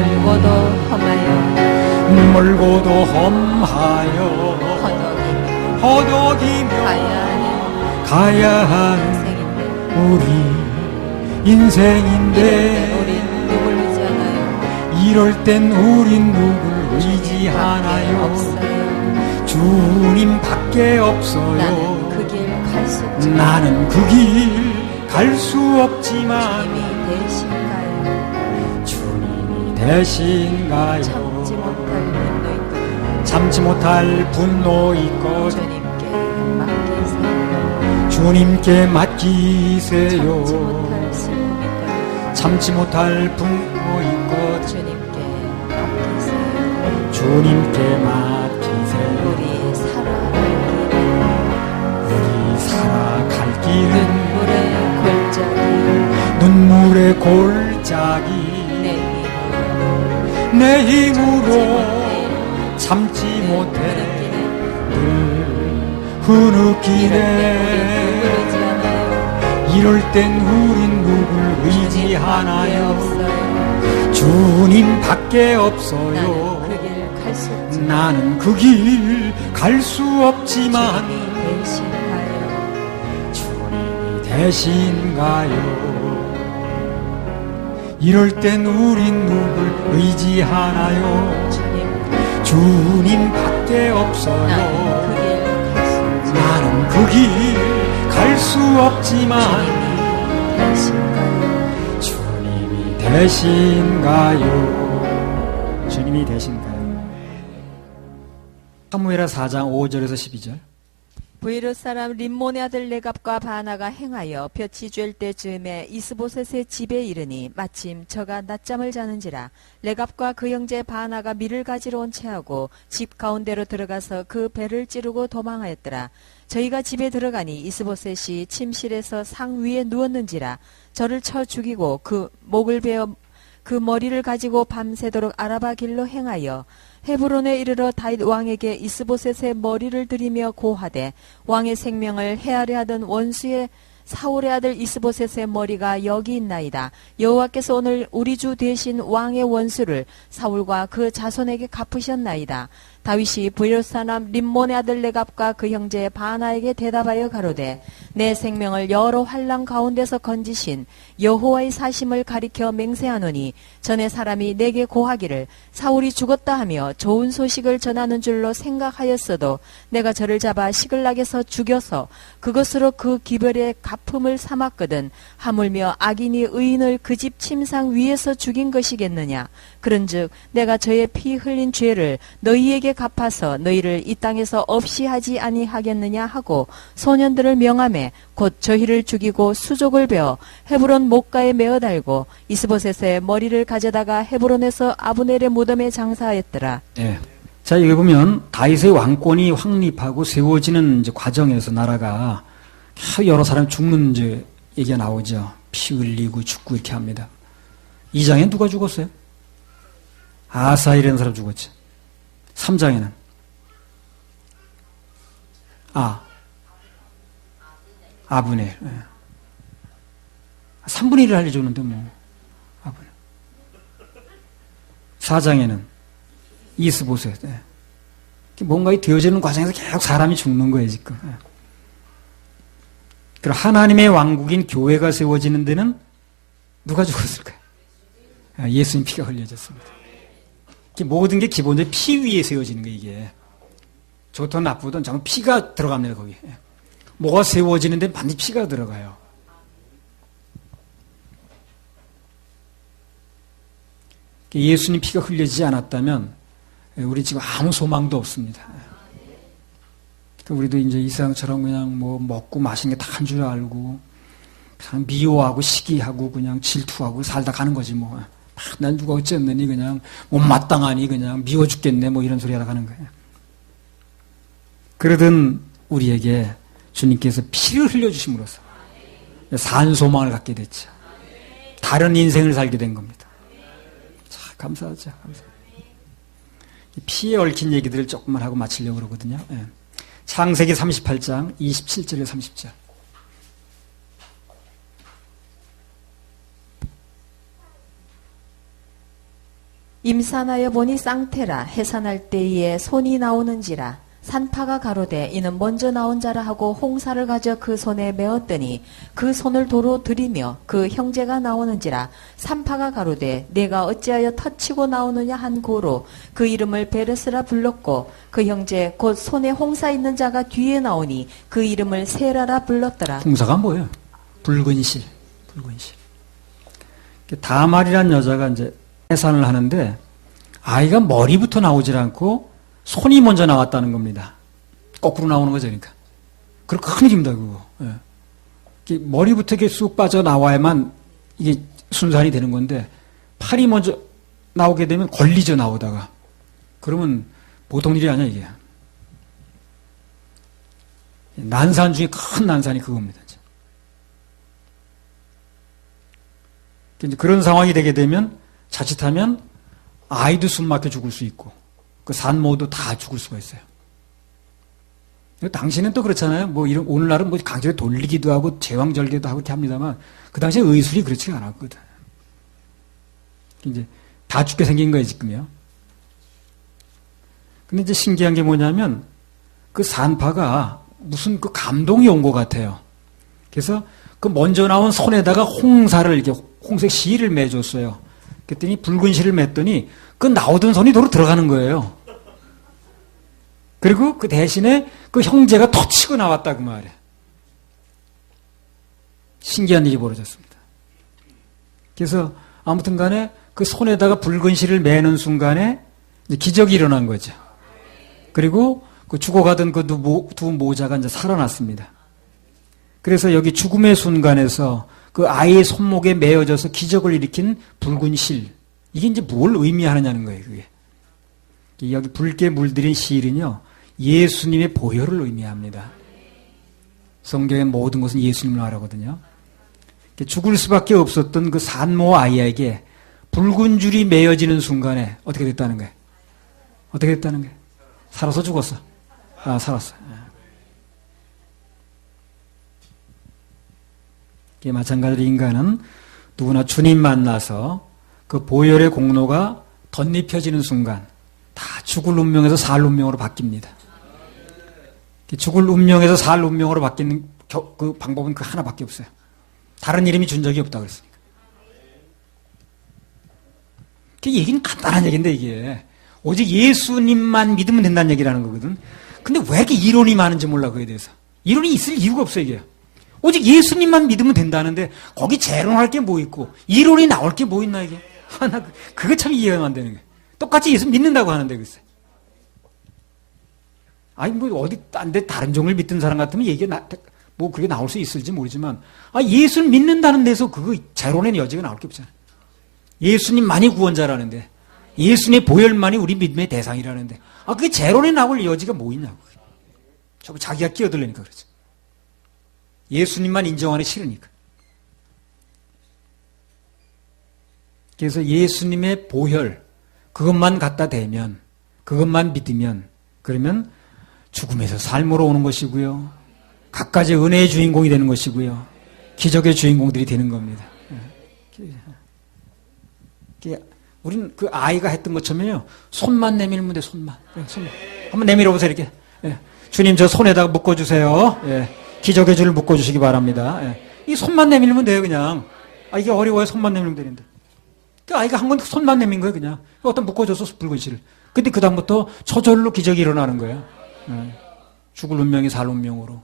멀고도 험하여 허덕이며 가야 하는 우리 인생인데 이럴 땐 우린 누굴 의지하나요? 주님밖에 없어요. 나는 그 길 갈 수 없지만 주님이 되신가요? 참지 못할 분노 있고 주님께 맡기세요. 참지 못할 분노 있고 주님께 맡기세요. 우리 살아갈 길은 눈물의 골짜기 내 힘으로 참지 못해 늘 흐느끼네. 이럴 땐 우린 누굴 의지하나요? 주님밖에 없어요. 나는 그 길 갈 수 없지만 주님이 되신가요? 이럴 땐 우린 누굴 의지하나요? 주님밖에 없어요. 나는 그 길 갈 수 없지만 주님이 되신가요? 주님이 되신가요? 사무엘하 4장 5절에서 12절. 부에롯 사람 림몬의 아들 레갑과 바나가 행하여 볕이 쬐을 때쯤에 이스보셋의 집에 이르니 마침 저가 낮잠을 자는지라. 레갑과 그 형제 바나가 밀을 가지러 온 채하고 집 가운데로 들어가서 그 배를 찌르고 도망하였더라. 저희가 집에 들어가니 이스보셋이 침실에서 상 위에 누웠는지라. 저를 쳐 죽이고 그 목을 베어 그 머리를 가지고 밤새도록 아라바 길로 행하여 헤브론에 이르러 다윗 왕에게 이스보셋의 머리를 들이며 고하되 왕의 생명을 해하려 하던 원수의 사울의 아들 이스보셋의 머리가 여기 있나이다. 여호와께서 오늘 우리 주 대신 왕의 원수를 사울과 그 자손에게 갚으셨나이다. 다윗이 부에롯 사람 림몬의 아들 레갑과 그 형제 바나에게 대답하여 가로되 내 생명을 여러 환난 가운데서 건지신 여호와의 사심을 가리켜 맹세하노니 전에 사람이 내게 고하기를 사울이 죽었다 하며 좋은 소식을 전하는 줄로 생각하였어도 내가 저를 잡아 시글락에서 죽여서 그것으로 그 기별의 갚음을 삼았거든 하물며 악인이 의인을 그 집 침상 위에서 죽인 것이겠느냐. 그런즉 내가 저의 피 흘린 죄를 너희에게 갚아서 너희를 이 땅에서 없이 하지 아니하겠느냐 하고 소년들을 명함에 곧 저희를 죽이고 수족을 베어 헤브론 목가에 메어 달고 이스보셋의 머리를 가져다가 헤브론에서 아브넬의 무덤에 장사하였더라. 네. 자, 여기 보면 다윗의 왕권이 확립하고 세워지는 이제 과정에서 나라가 여러 사람 죽는 이제 얘기가 나오죠. 피 흘리고 죽고 이렇게 합니다. 2장에 누가 죽었어요? 아사일이라는 사람 죽었죠. 3장에는 아브넬. 3분의 1을 알려줬는데 뭐 아브넬. 4장에는 이스보셋. 뭔가 되어지는 과정에서 계속 사람이 죽는 거예요 지금. 그럼 하나님의 왕국인 교회가 세워지는 데는 누가 죽었을까요? 예수님 피가 흘려졌습니다. 모든 게 기본적으로 피 위에 세워지는 거예요, 이게. 좋든 나쁘든 전부 피가 들어갑니다, 거기. 뭐가 세워지는데 반드시 피가 들어가요. 예수님 피가 흘려지지 않았다면 우리 지금 아무 소망도 없습니다. 우리도 이제 이 세상처럼 그냥 뭐 먹고 마시는 게 다 한 줄 알고 그냥 미워하고 시기하고 그냥 질투하고 살다 가는 거지 뭐. 난 누가 어쨌느니 그냥 못마땅하니 그냥 미워 죽겠네 뭐 이런 소리 하다 가는 거예요. 그러던 우리에게 주님께서 피를 흘려주심으로써 산 소망을 갖게 됐죠. 다른 인생을 살게 된 겁니다. 자, 감사하죠. 피에 얽힌 얘기들을 조금만 하고 마치려고 그러거든요. 창세기 38장 27절에 30절. 임산하여 보니 쌍태라 해산할 때에 손이 나오는지라 산파가 가로되 이는 먼저 나온 자라 하고 홍사를 가져 그 손에 메었더니 그 손을 도로 들이며 그 형제가 나오는지라 산파가 가로되 내가 어찌하여 터치고 나오느냐 한 고로 그 이름을 베르스라 불렀고 그 형제 곧 손에 홍사 있는 자가 뒤에 나오니 그 이름을 세라라 불렀더라. 홍사가 뭐예요? 붉은 실. 다말이라는 여자가 이제 해산을 하는데 아이가 머리부터 나오질 않고 손이 먼저 나왔다는 겁니다. 거꾸로 나오는 거죠, 그러니까. 그럼 큰일입니다, 그거. 예. 머리부터 이렇게 쑥 빠져나와야만 이게 순산이 되는 건데, 팔이 먼저 나오게 되면 걸리죠, 나오다가. 그러면 보통 일이 아니야, 이게. 난산 중에 큰 난산이 그겁니다. 이제 그런 상황이 되게 되면 자칫하면 아이도 숨 막혀 죽을 수 있고, 그 산모도 다 죽을 수가 있어요. 당시는 또 그렇잖아요. 뭐 이런 오늘날은 뭐 강제로 돌리기도 하고 제왕절개도 하고 이렇게 합니다만 그 당시에 의술이 그렇지 않았거든. 이제 다 죽게 생긴 거예요 지금요. 근데 이제 신기한 게 뭐냐면 그 산파가 무슨 그 감동이 온 것 같아요. 그래서 그 먼저 나온 손에다가 홍사를 이렇게 홍색 실을 매줬어요. 그랬더니 붉은 실을 맸더니 그 나오던 손이 도로 들어가는 거예요. 그리고 그 대신에 그 형제가 터치고 나왔다 그 말이에요. 신기한 일이 벌어졌습니다. 그래서 아무튼 간에 그 손에다가 붉은 실을 매는 순간에 이제 기적이 일어난 거죠. 그리고 그 죽어가던 그 두 모자가 이제 살아났습니다. 그래서 여기 죽음의 순간에서 그 아이의 손목에 매어져서 기적을 일으킨 붉은 실. 이게 이제 뭘 의미하느냐는 거예요, 그게. 여기 붉게 물들인 실은요, 예수님의 보혈을 의미합니다. 성경의 모든 것은 예수님을 말하거든요. 죽을 수밖에 없었던 그 산모 아이에게 붉은 줄이 매어지는 순간에 어떻게 됐다는 거예요? 어떻게 됐다는 거예요? 살아서 죽었어. 아, 살았어. 마찬가지로 인간은 누구나 주님 만나서 그 보혈의 공로가 덧입혀지는 순간 다 죽을 운명에서 살 운명으로 바뀝니다. 죽을 운명에서 살 운명으로 바뀌는 그 방법은 그 하나밖에 없어요. 다른 이름이 준 적이 없다 그랬으니까. 그 얘기는 간단한 얘기인데 이게 오직 예수님만 믿으면 된다는 얘기라는 거거든. 근데 왜 이렇게 이론이 많은지 몰라 그에 대해서. 이론이 있을 이유가 없어 이게. 오직 예수님만 믿으면 된다는데 거기 재론할 게 뭐 있고 이론이 나올 게 뭐 있나 이게. 나 그거 참 이해가 안 되는 게. 똑같이 예수 믿는다고 하는데 글쎄. 아니 뭐 어디 딴 데 다른 종을 믿던 사람 같으면 얘기가 뭐 그게 나올 수 있을지 모르지만 예수를 믿는다는 데서 그거 재론의 여지가 나올 게 없잖아요. 예수님만이 구원자라는데 예수님의 보혈만이 우리 믿음의 대상이라는데 그게 재론에 나올 여지가 뭐 있냐고. 저거 자기가 끼어들려니까 그러지. 예수님만 인정하기 싫으니까. 그래서 예수님의 보혈 그것만 갖다 대면 그것만 믿으면 그러면 죽음에서 삶으로 오는 것이고요. 갖가지 은혜의 주인공이 되는 것이고요. 기적의 주인공들이 되는 겁니다. 우리는 그 아이가 했던 것처럼요. 손만 내밀면 돼, 손만. 손만. 한번 내밀어 보세요, 이렇게. 주님, 저 손에다가 묶어주세요. 기적의 줄을 묶어주시기 바랍니다. 이 손만 내밀면 돼요, 그냥. 이게 어려워요, 손만 내밀면 되는데. 그 아이가 한 건 손만 내민 거예요, 그냥. 어떤 묶어줘서 붉은 실을. 근데 그다음부터 저절로 기적이 일어나는 거예요. 죽을 운명이 살 운명으로.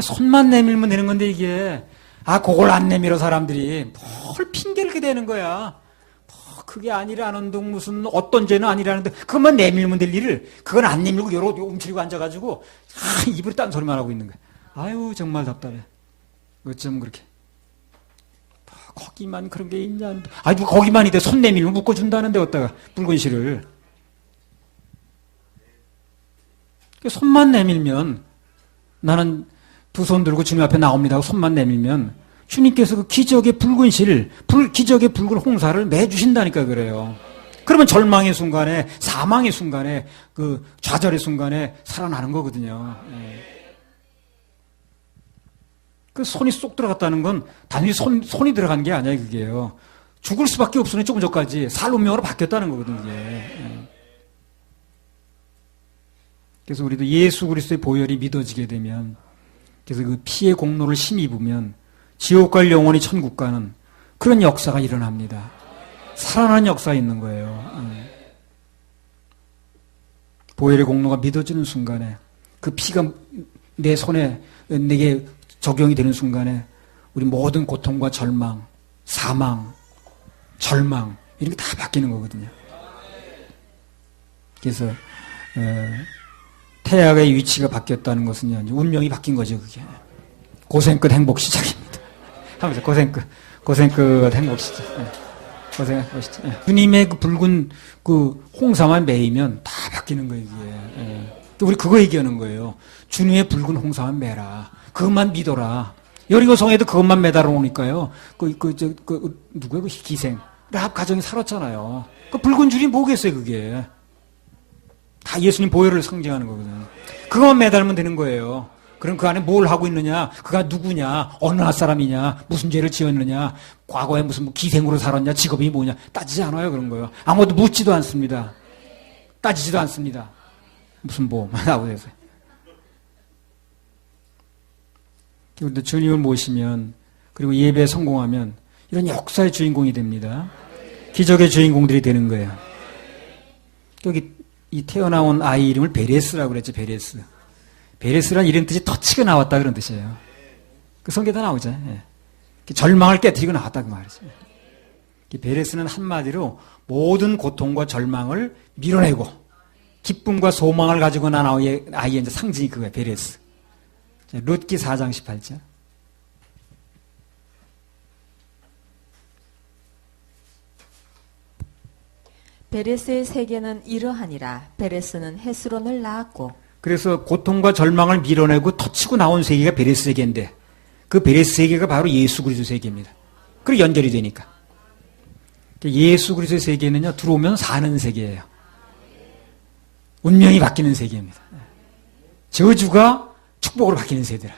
손만 내밀면 되는 건데 이게 그걸 안 내밀어 사람들이 뭘 핑계를 게 되는 거야. 그게 아니라는 둥 무슨 어떤 죄는 아니라는데 그것만 내밀면 될 일을 그건 안 내밀고 여러 움츠리고 앉아가지고 입으로 딴 소리만 하고 있는 거야. 아유 정말 답답해. 어쩜 그렇게 거기만 그런 게 있냐. 거기만 이대 손 내밀면 묶어준다는데 어디다가 붉은 실을. 손만 내밀면 나는 두 손 들고 주님 앞에 나옵니다 하고 손만 내밀면 주님께서 그 기적의 붉은 실, 기적의 붉은 홍사를 매주신다니까 그래요. 그러면 절망의 순간에, 사망의 순간에, 그 좌절의 순간에 살아나는 거거든요. 그 손이 쏙 들어갔다는 건 단순히 손이 들어간 게 아니에요, 그게요. 죽을 수밖에 없으니 조금 전까지 살 운명으로 바뀌었다는 거거든요, 그게. 그래서 우리도 예수 그리스도의 보혈이 믿어지게 되면, 그래서 그 피의 공로를 힘입으면 지옥 갈 영혼이 천국 가는 그런 역사가 일어납니다. 살아나는 역사가 있는 거예요. 보혈의 공로가 믿어지는 순간에 그 피가 내 손에 내게 적용이 되는 순간에 우리 모든 고통과 절망, 사망, 절망 이런 게 다 바뀌는 거거든요. 그래서 태양의 위치가 바뀌었다는 것은요, 운명이 바뀐 거죠, 그게. 고생 끝 행복 시작입니다. 하면서 고생 끝 행복 시작. 고생 시작. 주님의 그 붉은 그 홍사만 매이면 다 바뀌는 거예요, 이게. 우리 그거 얘기하는 거예요. 주님의 붉은 홍사만 매라. 그것만 믿어라. 여리고 성에도 그것만 매달아 놓으니까요. 누구야, 그 기생. 라합 가정이 살았잖아요. 그 붉은 줄이 뭐겠어요, 그게. 다 예수님 보혈을 상징하는 거거든요. 그것만 매달면 되는 거예요. 그럼 그 안에 뭘 하고 있느냐, 그가 누구냐, 어느 나라 사람이냐, 무슨 죄를 지었느냐, 과거에 무슨 뭐 기생으로 살았냐, 직업이 뭐냐, 따지지 않아요, 그런 거요. 아무것도 묻지도 않습니다. 따지지도 않습니다. 무슨 뭐, 나오고 해서. 우리도 주님을 모시면 그리고 예배에 성공하면 이런 역사의 주인공이 됩니다. 기적의 주인공들이 되는 거예요. 여기 이 태어나온 아이 이름을 베레스라고 그랬죠. 베레스. 베레스란 이런 뜻이 터치가 나왔다 그런 뜻이에요. 그 성경에 다 나오죠. 예. 절망을 깨뜨리고 나왔다 그 말이죠. 베레스는 한마디로 모든 고통과 절망을 밀어내고 기쁨과 소망을 가지고 난 아이의 이제 상징이 그거예요. 베레스. 자, 룻기 4장 18절. 베레스의 세계는 이러하니라. 베레스는 헤스론을 낳았고. 그래서 고통과 절망을 밀어내고 터치고 나온 세계가 베레스 세계인데 그 베레스 세계가 바로 예수 그리스도 세계입니다. 그리고 연결이 되니까. 예수 그리스도의 세계는요, 들어오면 사는 세계예요. 운명이 바뀌는 세계입니다. 저주가 축복으로 바뀌는 세계라.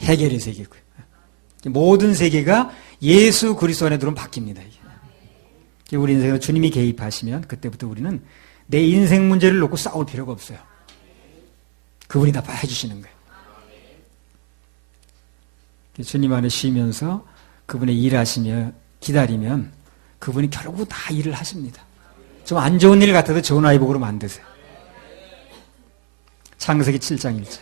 해결의 세계고요. 모든 세계가 예수 그리스도 안에 들어오면 바뀝니다. 우리 인생에 주님이 개입하시면 그때부터 우리는 내 인생 문제를 놓고 싸울 필요가 없어요. 그분이 다 해주시는 거예요. 주님 안에 쉬면서 그분의 일하시며 기다리면 그분이 결국 다 일을 하십니다. 좀 안 좋은 일 같아도 좋은 아이 복으로 만드세요. 창세기 7장 1절.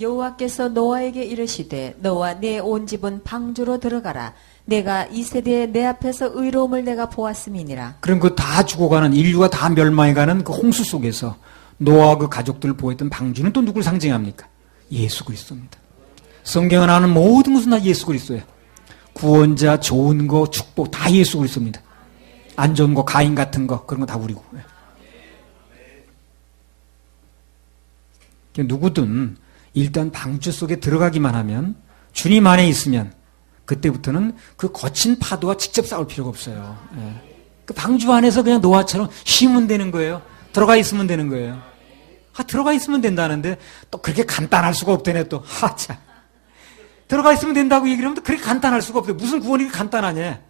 여호와께서 노아에게 이르시되 너와 네 온 집은 방주로 들어가라. 내가 이 세대에 내 앞에서 의로움을 내가 보았음이니라. 그럼 그 다 죽어가는 인류가 다 멸망해가는 그 홍수 속에서 노아와 그 가족들을 보호했던 방주는 또 누구를 상징합니까? 예수 그리스도입니다. 성경은 하는 모든 것은 다 예수 그리스도예요. 구원자, 좋은 거, 축복 다 예수 그리스도입니다. 안 좋은 거, 가인 같은 거 그런 거 다 우리고. 누구든 일단 방주 속에 들어가기만 하면 주님 안에 있으면 그때부터는 그 거친 파도와 직접 싸울 필요가 없어요. 그 방주 안에서 그냥 노아처럼 쉬면 되는 거예요. 들어가 있으면 되는 거예요. 들어가 있으면 된다는데 또 그렇게 간단할 수가 없대네 또. 참. 들어가 있으면 된다고 얘기를 하면 또 그렇게 간단할 수가 없대. 무슨 구원이 간단하냐.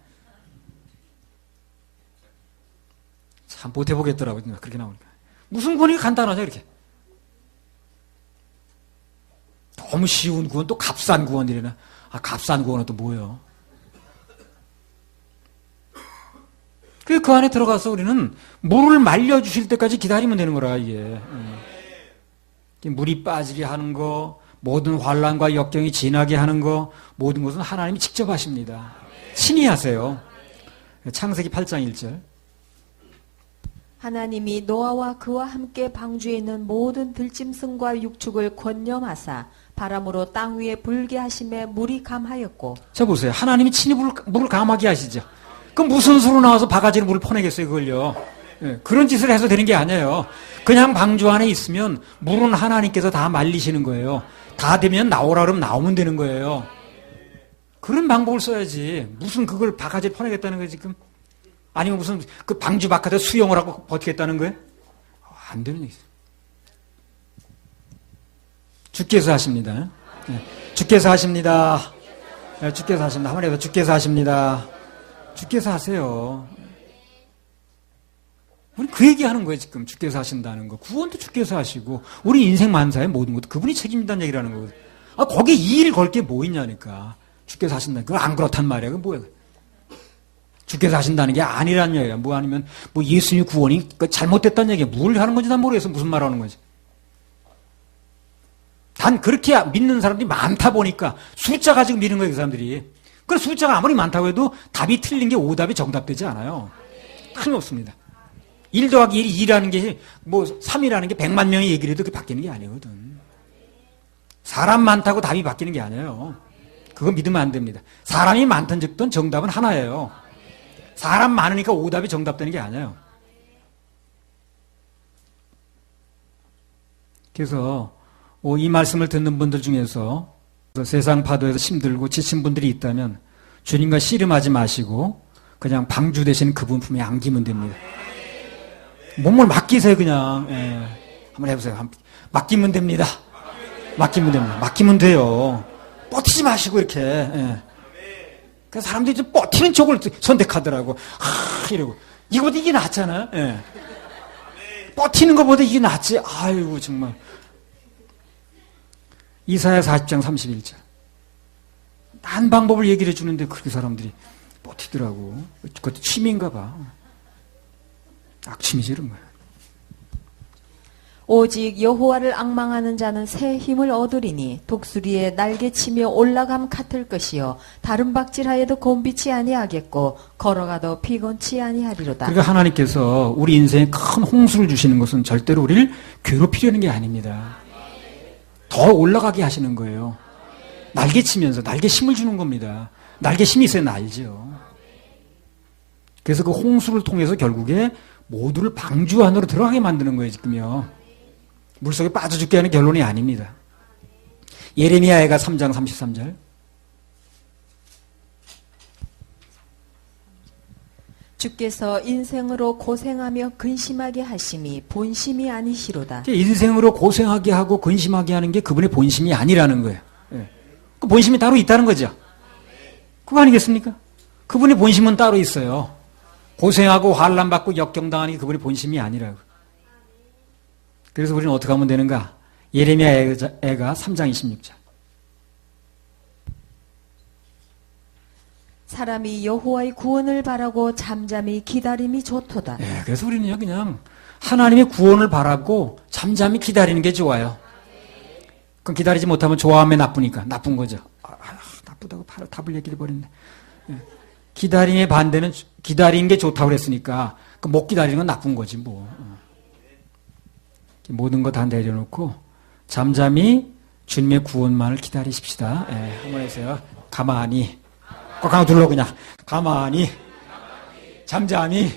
참 못 해보겠더라고요. 그렇게 나오니까. 무슨 구원이 간단하냐 이렇게. 너무 쉬운 구원 또 값싼 구원이래나. 값싼 구원은 또 뭐예요? 그 안에 들어가서 우리는 물을 말려주실 때까지 기다리면 되는 거라 이게. 물이 빠지게 하는 거, 모든 환난과 역경이 지나게 하는 거, 모든 것은 하나님이 직접 하십니다. 친히 하세요. 창세기 8장 1절. 하나님이 노아와 그와 함께 방주에 있는 모든 들짐승과 육축을 권념하사 바람으로 땅 위에 불게 하심에 물이 감하였고. 자 보세요. 하나님이 친히 물을 감하게 하시죠. 그럼 무슨 수로 나와서 바가지로 물을 퍼내겠어요 그걸요. 그런 짓을 해서 되는 게 아니에요. 그냥 방주 안에 있으면 물은 하나님께서 다 말리시는 거예요. 다 되면 나오라 그러면 나오면 되는 거예요. 그런 방법을 써야지. 무슨 그걸 바가지로 퍼내겠다는 거예요 지금. 아니면 무슨 그 방주 바깥에 수영을 하고 버티겠다는 거예요? 안 되는 얘기죠. 주께서 하십니다. 주께서 하십니다. 주께서 하십니다. 한번 해봐. 주께서 하십니다. 주께서 하세요. 우리 그 얘기하는 거예요 지금. 주께서 하신다는 거. 구원도 주께서 하시고 우리 인생 만사의 모든 것도 그분이 책임진다는 얘기라는 거거든. 거기에 이 일 걸 게 뭐 있냐니까. 주께서 하신다는 거. 안 그렇단 말이야. 그건 뭐야. 주께서 하신다는 게 아니란 얘기야. 뭐 아니면 뭐 예수님 구원이 잘못됐다는 얘기야. 뭘 하는 건지 난 모르겠어. 무슨 말 하는 건지. 단 그렇게 믿는 사람들이 많다 보니까 숫자 가지고 믿는 거예요 그 사람들이. 그래서 숫자가 아무리 많다고 해도 답이 틀린 게 오답이 정답되지 않아요. 틀림없습니다. 1 더하기 1이 2라는 게 뭐 3이라는 게 100만 명이 얘기를 해도 그게 바뀌는 게 아니거든. 사람 많다고 답이 바뀌는 게 아니에요. 그거 믿으면 안 됩니다. 사람이 많든 적든 정답은 하나예요. 사람 많으니까 오답이 정답되는 게 아니에요. 그래서 이 말씀을 듣는 분들 중에서 세상 파도에서 힘들고 지친 분들이 있다면 주님과 씨름하지 마시고 그냥 방주 대신 그분 품에 안기면 됩니다. 몸을 맡기세요 그냥. 한번 해보세요. 맡기면 됩니다. 맡기면 됩니다. 맡기면 돼요. 버티지 마시고 이렇게. 그래서 사람들이 좀 버티는 쪽을 선택하더라고. 이러고 이거보다 이게 낫잖아. 버티는 것보다 이게 낫지. 아이고 정말. 이사야 40장 31절. 난 방법을 얘기를 해주는데 그렇게 사람들이 버티더라고. 그것도 취미인가 봐. 악취미지 이런 거야. 오직 여호와를 앙망하는 자는 새 힘을 얻으리니 독수리의 날개치며 올라감 같을 것이요 다른 박질하여도 곤비치 아니하겠고 걸어가도 피곤치 아니하리로다. 그러니까 하나님께서 우리 인생에 큰 홍수를 주시는 것은 절대로 우리를 괴롭히려는 게 아닙니다. 더 올라가게 하시는 거예요. 날개치면서 날개힘을 주는 겁니다. 날개힘이 있어야 날죠. 그래서 그 홍수를 통해서 결국에 모두를 방주 안으로 들어가게 만드는 거예요, 지금요. 물속에 빠져 죽게 하는 결론이 아닙니다. 예레미야가 3장 33절. 주께서 인생으로 고생하며 근심하게 하심이 본심이 아니시로다. 인생으로 고생하게 하고 근심하게 하는 게 그분의 본심이 아니라는 거예요. 그 본심이 따로 있다는 거죠. 그거 아니겠습니까? 그분의 본심은 따로 있어요. 고생하고 환난받고 역경당하는 게 그분의 본심이 아니라고. 그래서 우리는 어떻게 하면 되는가? 예레미야 애가 3장 26절. 사람이 여호와의 구원을 바라고 잠잠히 기다림이 좋도다. 그래서 우리는요 그냥 하나님의 구원을 바라고 잠잠히 기다리는 게 좋아요. 그럼 기다리지 못하면 좋아하면 나쁘니까 나쁜 거죠. 나쁘다고 바로 답을 얘기해 버렸네. 기다림의 반대는 기다리는 게 좋다고 그랬으니까 못 기다리는 건 나쁜 거지 뭐. 모든 거 다 내려놓고 잠잠히 주님의 구원만을 기다리십시다. 한번 해주세요. 가만히 꼭 한번 둘러 그냥 가만히 잠잠히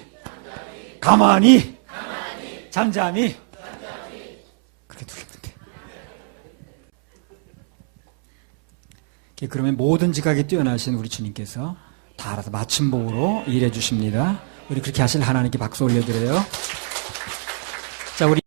가만히 잠잠히 그렇게 둘러면 돼. 그러면 모든 지각에 뛰어나신 우리 주님께서 다 알아서 맞춤복으로 일해 주십니다. 우리 그렇게 하실 하나님께 박수 올려드려요. 자, 우리